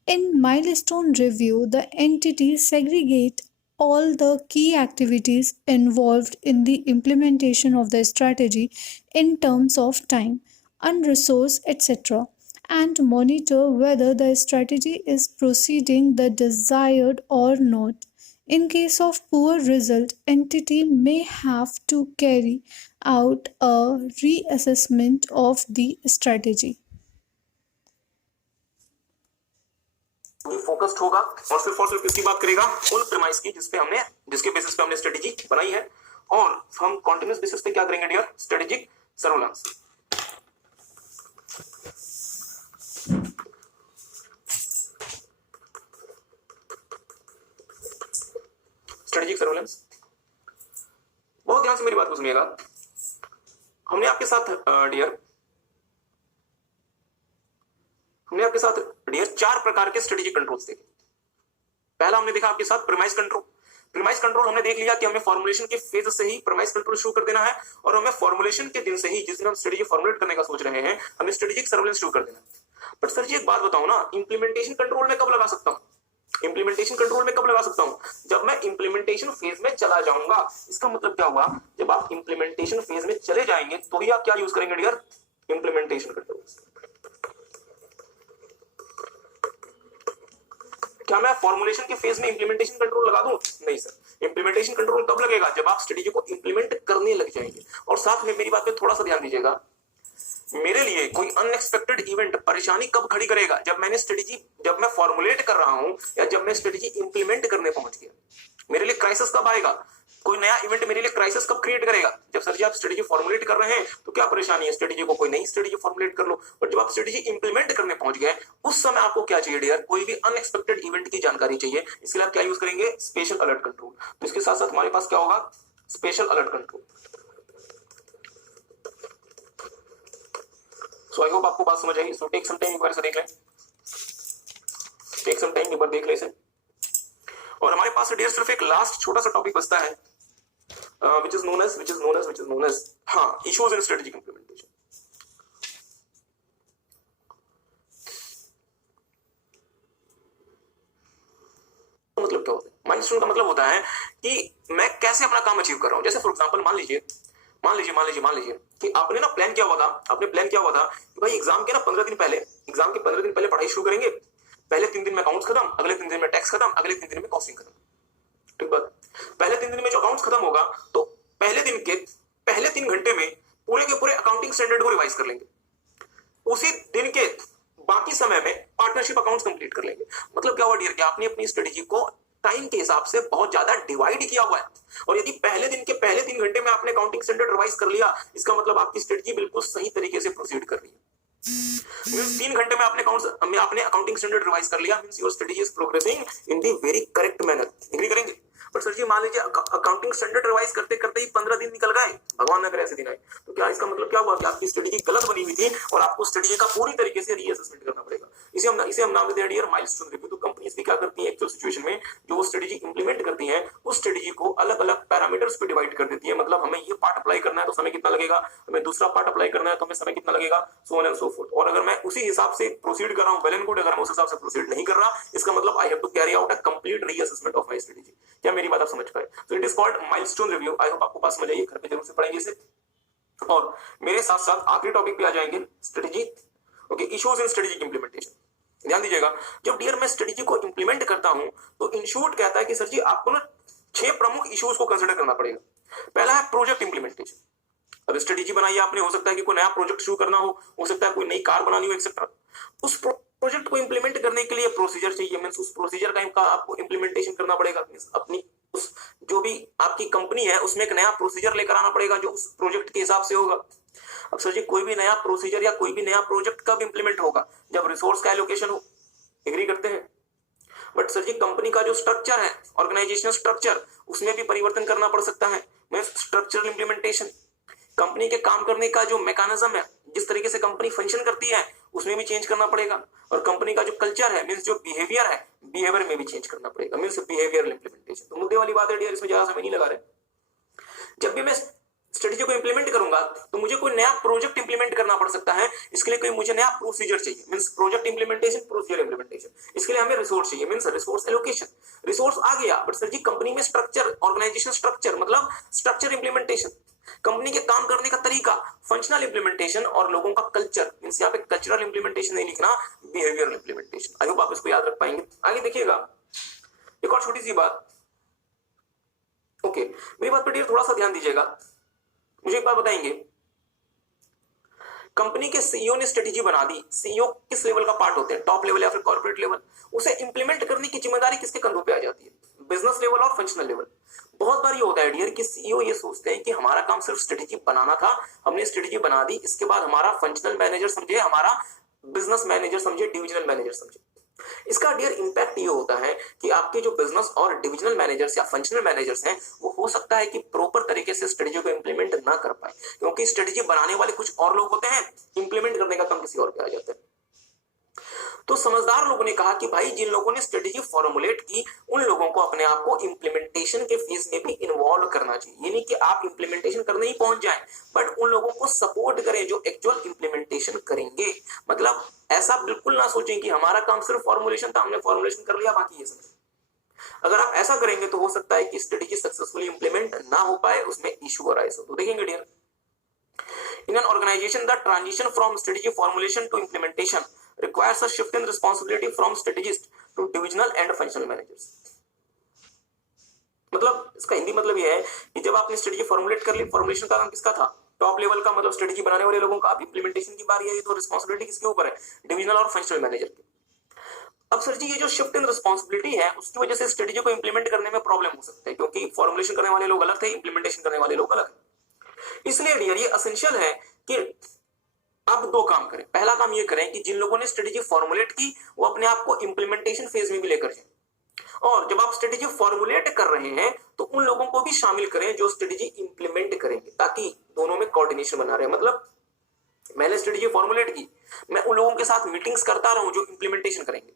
In milestone review, the entity segregate all the key activities involved in the implementation of the strategy in terms of time and resource, etc., and monitor whether the strategy is proceeding the desired or not. In case of poor result, entity may have to carry out a reassessment of the strategy. Focused होगा और सिर्फ किसकी बात करेगा, उन प्रेमाइस की जिसके बेसिस पे हमने स्ट्रेटेजी बनाई है, और हम कॉन्टिन्यूस बेसिस पे क्या करेंगे dear, strategic surveillance. Strategic surveillance, बहुत ध्यान से मेरी बात को सुनिएगा। हमने आपके साथ डियर चार प्रकार के स्ट्रेटेजिक कंट्रोल्स देखे। पहला हमने देखा आपके साथ प्रीमाइस कंट्रोल। प्रीमाइस कंट्रोल हमने देख लिया कि हमें फॉर्मुलेशन के फेज से ही प्रीमाइस कंट्रोल शुरू कर देना है, और हमें फॉर्मुलेशन के दिन से ही, जिस दिन हम स्ट्रेटेजी फॉर्मुलेट करने का सोच रहे हैं, हमें स्ट्रेटेजिक सर्वेलेंस शुरू कर देना है। बट सर जी एक बात बताऊं ना, इंप्लीमेंटेशन कंट्रोल में कब लगा सकता हूं? इंप्लीमेंटेशन कंट्रोल में कब लगा सकता हूं? जब मैं इंप्लीमेंटेशन फेज में चला जाऊंगा। इसका मतलब क्या हुआ, जब आप इंप्लीमेंटेशन फेज में चले जाएंगे तो ही आप क्या यूज करेंगे डियर, इंप्लीमेंटेशन कंट्रोल। क्या मैं फॉर्मुलेशन के फेज में इंप्लीमेंटेशन कंट्रोल लगा दूं? नहीं सर, इंप्लीमेंटेशन कंट्रोल कब लगेगा, जब आप स्ट्रेटेजी को इंप्लीमेंट करने लग जाएंगे। और साथ में मेरी बात पे थोड़ा सा ध्यान दीजिएगा, मेरे लिए कोई अनएक्सपेक्टेड इवेंट परेशानी कब खड़ी करेगा, जब मैं फॉर्मुलेट कर रहा हूं या जब मैं स्ट्रेटेजी इंप्लीमेंट करने पहुंच गया। मेरे लिए क्राइसिस कब आएगा, कोई नया इवेंट मेरे लिए क्राइसिस कब क्रिएट करेगा, जब सर जी आप स्ट्रेटेजी फॉर्मुलेट कर रहे हैं तो क्या परेशानी है, स्ट्रेटेजी को कोई नई स्ट्रेटेजी फॉर्मुलेट कर लो। और जब आप स्ट्रेटेजी इंप्लीमेंट करने पहुंच गए, उस समय आपको क्या चाहिए डियर, कोई भी अनएक्सपेक्टेड इवेंट की जानकारी चाहिए। इसके लिए आप क्या यूज करेंगे, स्पेशल अलर्ट कंट्रोल। तो इसके साथ साथ हमारे पास क्या होगा, स्पेशल अलर्ट कंट्रोल। सो आई होप आपको बात समझ आई। सो टेक सम टाइम, एक बार से देख लें, टेक सम टाइम, एक बार देख लें इसे। और हमारे पास डियर सिर्फ एक लास्ट छोटा सा टॉपिक बचता है, which is known as issues in strategic implementation। मतलब क्या होता है, माइलस्टोन का मतलब होता है कि मैं कैसे अपना काम अचीव कर रहा हूं। जैसे फॉर एग्जांपल मान लीजिए कि आपने ना प्लान किया हुआ था कि भाई एग्जाम के 15 दिन पहले पढ़ाई शुरू करेंगे। पहले 3 दिन में अकाउंट्स खत्म, अगले 3 दिन में टैक्स खत्म, अगले 3 दिन में कॉस्टिंग खत्म। ठीक बात, पहले 3 दिन में जो अकाउंट्स खत्म होगा तो पहले दिन के पहले 3 घंटे में पूरे के पूरे अकाउंटिंग स्टैंडर्ड को रिवाइज कर लेंगे। उसी दिन के बाकी समय में पार्टनरशिप अकाउंट्स कंप्लीट कर लेंगे। मतलब क्या हुआ डियर, कि आपने अपनी स्ट्रेटेजी को टाइम के हिसाब से बहुत ज्यादा डिवाइड किया हुआ है। और यदि पहले दिन के पहले 3 घंटे में आपने अकाउंटिंग स्टैंडर्ड रिवाइज कर लिया, इसका मतलब आपकी स्ट्रेटेजी बिल्कुल सही तरीके से प्रोसीड कर रही है। 3 घंटे में आपने अकाउंटिंग स्टैंडर्ड रिवाइज कर लिया, means your strategy is progressing in the very correct manner. Agree करेंगे? बट सर जी मान लीजिए अकाउंटिंग स्टैंडर्ड रिवाइज करते करते ही 15 दिन निकल गए, भगवान न करे ऐसे दिन आए, तो क्या इसका मतलब क्या हुआ कि आपकी स्ट्रेटेजी गलत बनी हुई थी और आपको स्ट्रेटेजी का पूरी तरीके से रीअसेसमेंट करना पड़ेगा। इसे हम नाम देते हैं डियर माइलस्टोन रिव्यू। तो कंपनीज भी क्या करती हैं एक्चुअल सिचुएशन में, जो वो स्ट्रेटेजी इंप्लीमेंट करती हैं, उस स्ट्रेटेजी को अलग अलग पैरामीटर्स पे डिवाइड कर देती है। मतलब हमें ये पार्ट अप्लाई करना है तो समय कितना लगेगा, हमें दूसरा पार्ट अप्लाई करना है तो हमें समय कितना लगेगा, so on and so fourth. और अगर मैं उसी हिसाब से प्रोसीड कर रहा हूं, वेल एंड गुड। अगर मैं उस हिसाब से प्रोसीड नहीं कर रहा, इसका मतलब I have to carry out a complete reassessment of my strategy. क्या मेरी बात आप समझ पाए? So it is called milestone review. I hope आपको बात समझ आई है, घर पे जरूर से पढ़ेंगे इसे। और मेरे साथ साथ आखिरी टॉपिक पे आ जाएंगे strategy. Okay, issues in strategic implementation. ध्यान दीजिएगा, जब डियर मैं स्ट्रेटेजी को इंप्लीमेंट करता हूं तो इंशूट कहता है कि सर जी आपको ना 6 प्रमुख इश्यूज को कंसिडर करना पड़ेगा। पहला है प्रोजेक्ट इंप्लीमेंटेशन। अब स्ट्रेटेजी बनाई आपने, हो सकता है कि कोई नया प्रोजेक्ट शुरू करना हो सकता है कोई नई कार बनानी हो एक्सेट्रा। उस प्रोजेक्ट को इंप्लीमेंट करने के लिए प्रोसीजर चाहिए, मींस उस प्रोसीजर का आपको इंप्लीमेंटेशन करना पड़ेगा। अपनी उस जो भी आपकी कंपनी है उसमें एक नया प्रोसीजर लेकर आना पड़ेगा जो उस प्रोजेक्ट के हिसाब से होगा। अब सर जी कोई भी नया प्रोसीजर या कोई भी नया प्रोजेक्ट कब इंप्लीमेंट होगा? जब रिसोर्स का एलोकेशन हो। एग्री करते हैं? बट सर जी कंपनी का जो स्ट्रक्चर है, ऑर्गेनाइजेशनल स्ट्रक्चर, उसमें भी परिवर्तन करना पड़ सकता है। मींस स्ट्रक्चरल इंप्लीमेंटेशन, कंपनी के काम करने का जो मैकेनिज्म है, जिस तरीके से कंपनी फंक्शन करती है उसमें भी चेंज करना पड़ेगा। और कंपनी का जो कल्चर है, मींस जो बिहेवियर है, बिहेवियर में भी चेंज करना पड़ेगा, मींस बिहेवियरल इंप्लीमेंटेशन। तो मुद्दे वाली बात है डियर, इसमें ज्यादा समय नहीं लगा रहे। जब भी मैं स्ट्रेटेजी को इंप्लीमेंट करूंगा तो मुझे कोई नया प्रोजेक्ट इंप्लीमेंट करना पड़ सकता है, इसके लिए कोई मुझे नया प्रोसीजर चाहिए, means project implementation, procedure implementation. इसके लिए हमें रिसोर्स चाहिए, मींस रिसोर्स एलोकेशन। रिसोर्स आ गया, बट सर जी कंपनी में स्ट्रक्चर, ऑर्गेनाइजेशन स्ट्रक्चर, मतलब स्ट्रक्चर इंप्लीमेंटेशन, कंपनी के काम करने का तरीका, फंक्शनल इंप्लीमेंटेशन और लोगों का कल्चर, मींस यहाँ पे कल्चरल इंप्लीमेंटेशन नहीं लिखना, बिहेवियरल इंप्लीमेंटेशन। आई होप आप इसको याद रख पाएंगे। आगे देखिएगा, एक और छोटी सी बात। ओके, मेरी बात पर थोड़ा सा ध्यान दीजिएगा। मुझे एक बात बताएंगे, कंपनी के सीईओ ने स्ट्रेटेजी बना दी। सीईओ किस लेवल का पार्ट होते हैं? टॉप लेवल या फिर कॉर्पोरेट लेवल? उसे इंप्लीमेंट करने की जिम्मेदारी किसके कंधों पे आ जाती है? बिजनेस लेवल और फंक्शनल लेवल। बहुत बार ये होता है डियर कि सीईओ ये सोचते हैं कि हमारा काम सिर्फ स्ट्रेटेजी बनाना था, हमने स्ट्रेटेजी बना दी, इसके बाद हमारा फंक्शनल मैनेजर समझे, हमारा बिजनेस मैनेजर समझे, डिविजनल मैनेजर समझे। इसका डियर इंपैक्ट ये होता है कि आपके जो बिजनेस और डिविजनल मैनेजर्स या फंक्शनल मैनेजर्स हैं वो हो सकता है कि प्रॉपर तरीके से स्ट्रेटेजी को इंप्लीमेंट ना कर पाए, क्योंकि स्ट्रेटेजी बनाने वाले कुछ और लोग होते हैं, इंप्लीमेंट करने का काम किसी और पे आ जाता है। तो समझदार लोगों ने कहा कि भाई जिन लोगों ने स्ट्रेटेजी फॉर्मुलेट की उन लोगों को अपने आप को इंप्लीमेंटेशन के फेज में भी इन्वॉल्व करना चाहिए। ये नहीं कि आप इंप्लीमेंटेशन करने ही पहुंच जाएं, बट उन लोगों को सपोर्ट करें जो एक्चुअल इंप्लीमेंटेशन करेंगे। मतलब ऐसा बिल्कुल ना सोचें कि हमारा काम सिर्फ फॉर्मुलेशन था, हमने फॉर्मुलेशन कर लिया, बाकी ये सब। अगर आप ऐसा करेंगे तो हो सकता है कि स्ट्रेटेजी सक्सेसफुली इंप्लीमेंट ना हो पाए, उसमें इशू अराइज हो। तो देखेंगे dear, in an organization the transition from strategy formulation to implementation requires a shift in responsibility from strategist to divisional and functional managers। मतलब इसका हिंदी मतलब यह है कि जब आपने स्ट्रेटेजी फॉर्मुलेट कर ली, फॉर्मुलेशन का काम किसका था? टॉप लेवल का, मतलब स्ट्रेटेजी बनाने वाले लोगों का। अब इंप्लीमेंटेशन की बारी आई तो रिस्पांसिबिलिटी किसके ऊपर है? डिविजनल और फंक्शनल मैनेजर की। अब सर जी ये जो शिफ्ट इन रिस्पांसिबिलिटी है उसकी वजह से स्ट्रेटेजी को इंप्लीमेंट करने में प्रॉब्लम हो सकता है, क्योंकि फॉर्मुलेशन करने वाले लोग अलग थे, इंप्लीमेंटेशन करने वाले लोग अलग है। इसलिए डियर ये एसेंशियल है कि अब दो काम करें। पहला काम ये करें कि जिन लोगों ने स्ट्रेटेजी फॉर्मुलेट की वो अपने आप को इंप्लीमेंटेशन फेज में भी लेकर जाएं, और जब आप स्ट्रेटेजी फॉर्मुलेट कर रहे हैं तो उन लोगों को भी शामिल करें जो स्ट्रेटेजी इंप्लीमेंट करेंगे, ताकि दोनों में कोऑर्डिनेशन बना रहे। मतलब मैंने स्ट्रेटेजी फॉर्मुलेट की, मैं उन लोगों के साथ मीटिंग्स करता रहूं जो इंप्लीमेंटेशन करेंगे।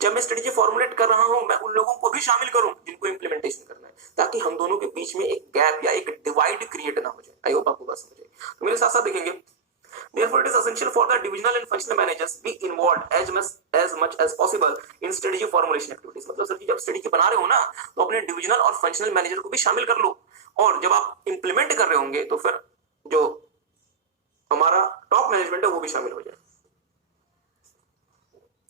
जब मैं स्ट्रेटेजी फॉर्मुलेट कर रहा हूं मैं उन लोगों को भी शामिल करूं जिनको इंप्लीमेंटेशन करना है, ताकि हम दोनों के बीच में एक गैप या एक डिवाइड क्रिएट ना हो जाए। आई होप आपको बात समझ आई। तो मेरे साथ साथ देखेंगे, therefore it is essential for the divisional and functional managers be involved as much as possible in strategy formulation activities। मतलब सर जी जब स्ट्रेटेजी बना रहे हो ना तो अपने डिविजनल और फंक्शनल मैनेजर को भी शामिल कर लो, और जब आप इंप्लीमेंट कर रहे होंगे तो फिर जो हमारा टॉप मैनेजमेंट है वो भी शामिल हो जाए।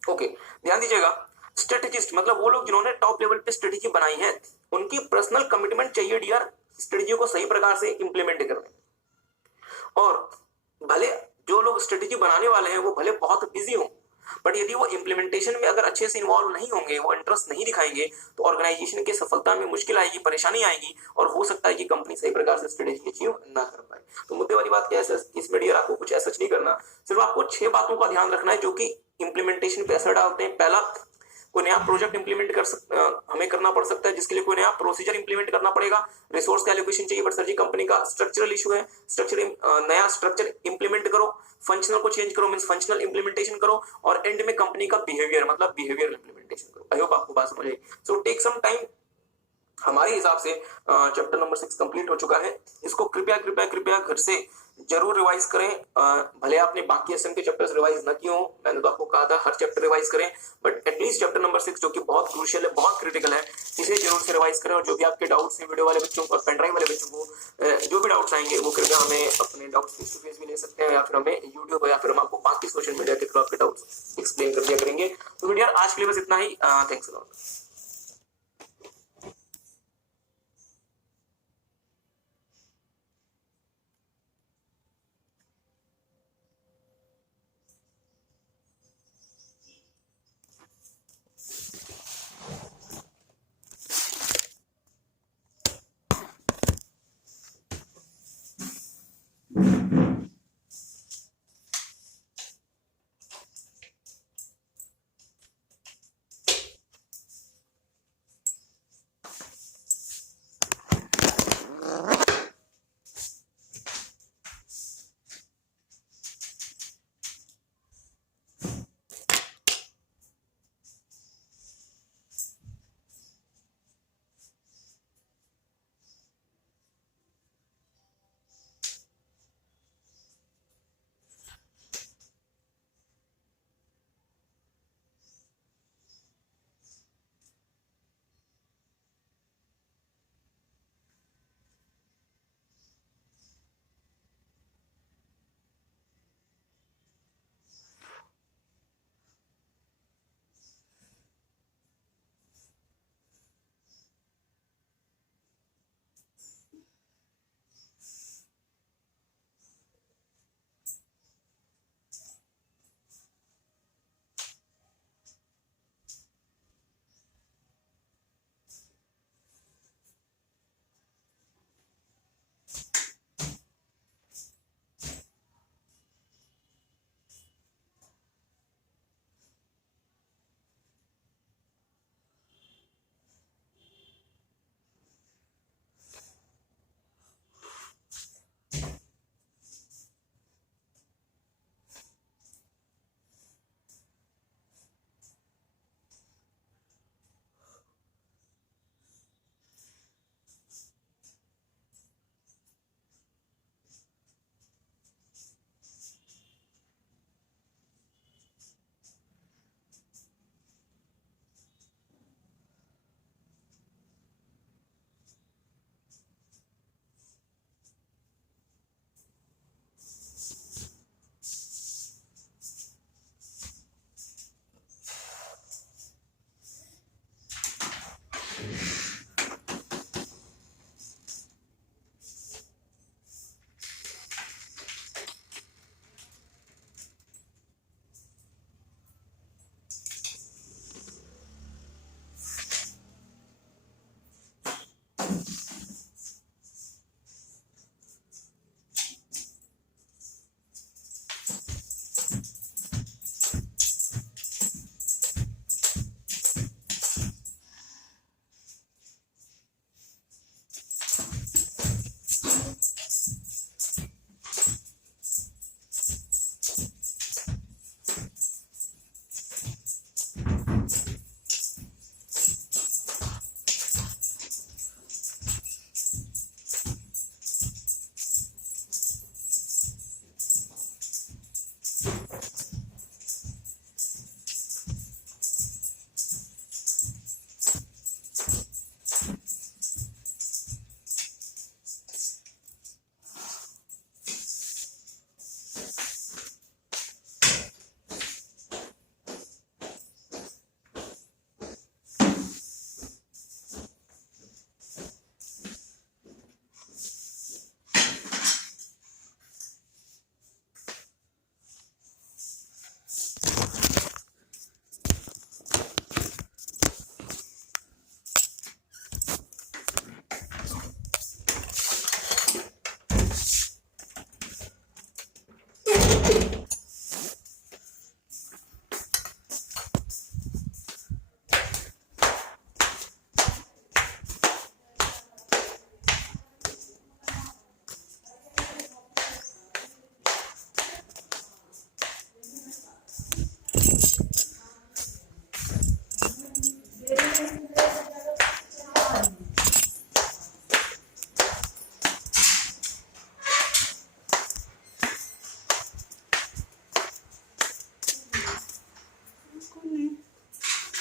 ओके, ध्यान दीजिएगा, स्ट्रेटेजिस्ट मतलब वो लोग जिन्होंने टॉप लेवल पे स्ट्रेटेजी बनाई है, उनकी पर्सनल कमिटमेंट चाहिए डियर स्ट्रेटेजी को सही प्रकार से इंप्लीमेंट करने। और भले जो लोग स्ट्रेटेजी बनाने वाले हैं वो भले बहुत बिजी हों, बट यदि वो इंप्लीमेंटेशन में अगर अच्छे से इन्वॉल्व नहीं होंगे, वो इंटरेस्ट नहीं दिखाएंगे, तो ऑर्गेनाइजेशन की सफलता में मुश्किल आएगी, परेशानी आएगी, और हो सकता है कि कंपनी सही प्रकार से स्ट्रेटेजी अचीव ना कर पाए। तो मुद्दे वाली बात क्या है, इसमें डियर आपको कुछ ऐसा नहीं करना, सिर्फ आपको 6 बातों का ध्यान रखना है जो कि इंप्लीमेंटेशन पे असर डालते हैं। पहला, कोई नया प्रोजेक्ट इंप्लीमेंट हमें करना पड़ सकता है, जिसके लिए कोई नया प्रोसीजर इंप्लीमेंट करना पड़ेगा, रिसोर्स का एलोकेशन चाहिए। बट सर जी कंपनी का स्ट्रक्चरल इशू है, नया स्ट्रक्चर इंप्लीमेंट करो, फंक्शनल को चेंज करो, मींस फंक्शनल इंप्लीमेंटेशन करो, और एंड में कंपनी का बिहेवियर मतलब बिहेवियर इंप्लीमेंटेशन करो। आई होप आपको बात समझ आई। सो टेक सम टाइम। हमारे हिसाब से चैप्टर नंबर 6 कंप्लीट हो चुका है। इसको कृपया कृपया कृपया घर से जरूर रिवाइज करें। भले आपने बाकी एसएम के चैप्टर्स रिवाइज न किए हो, मैंने तो आपको कहा था हर चैप्टर रिवाइज करें, बट एटलीस्ट चैप्टर नंबर 6 जो कि बहुत क्रूशियल है, बहुत क्रिटिकल है, इसे जरूर से रिवाइज करें। और जो भी आपके डाउट्स हैं वीडियो वाले बच्चों को और पेनड्राइव वाले बच्चों को जो भी डाउट्स आएंगे वो कृपया हमें अपने डाउट्स फेस टू फेस भी ले सकते हैं, या फिर हमें यूट्यूब या फिर हम आपको बाकी सोशल मीडिया के थ्रू आपके डाउट्स एक्सप्लेन कर दिया करेंगे। तो वीडियो आज के लिए बस इतना ही। Thanks a lot.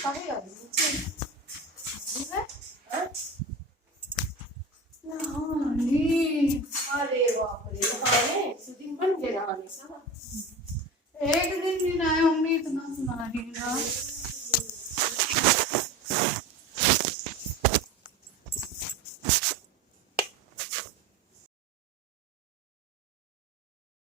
सारे आ गए नीचे। हाँ? नहाने, अरे बाप रे, नहाने शूटिंग बन गया नहाने का। एक दिन भी ना आया, मम्मी इतना सुना रही ना।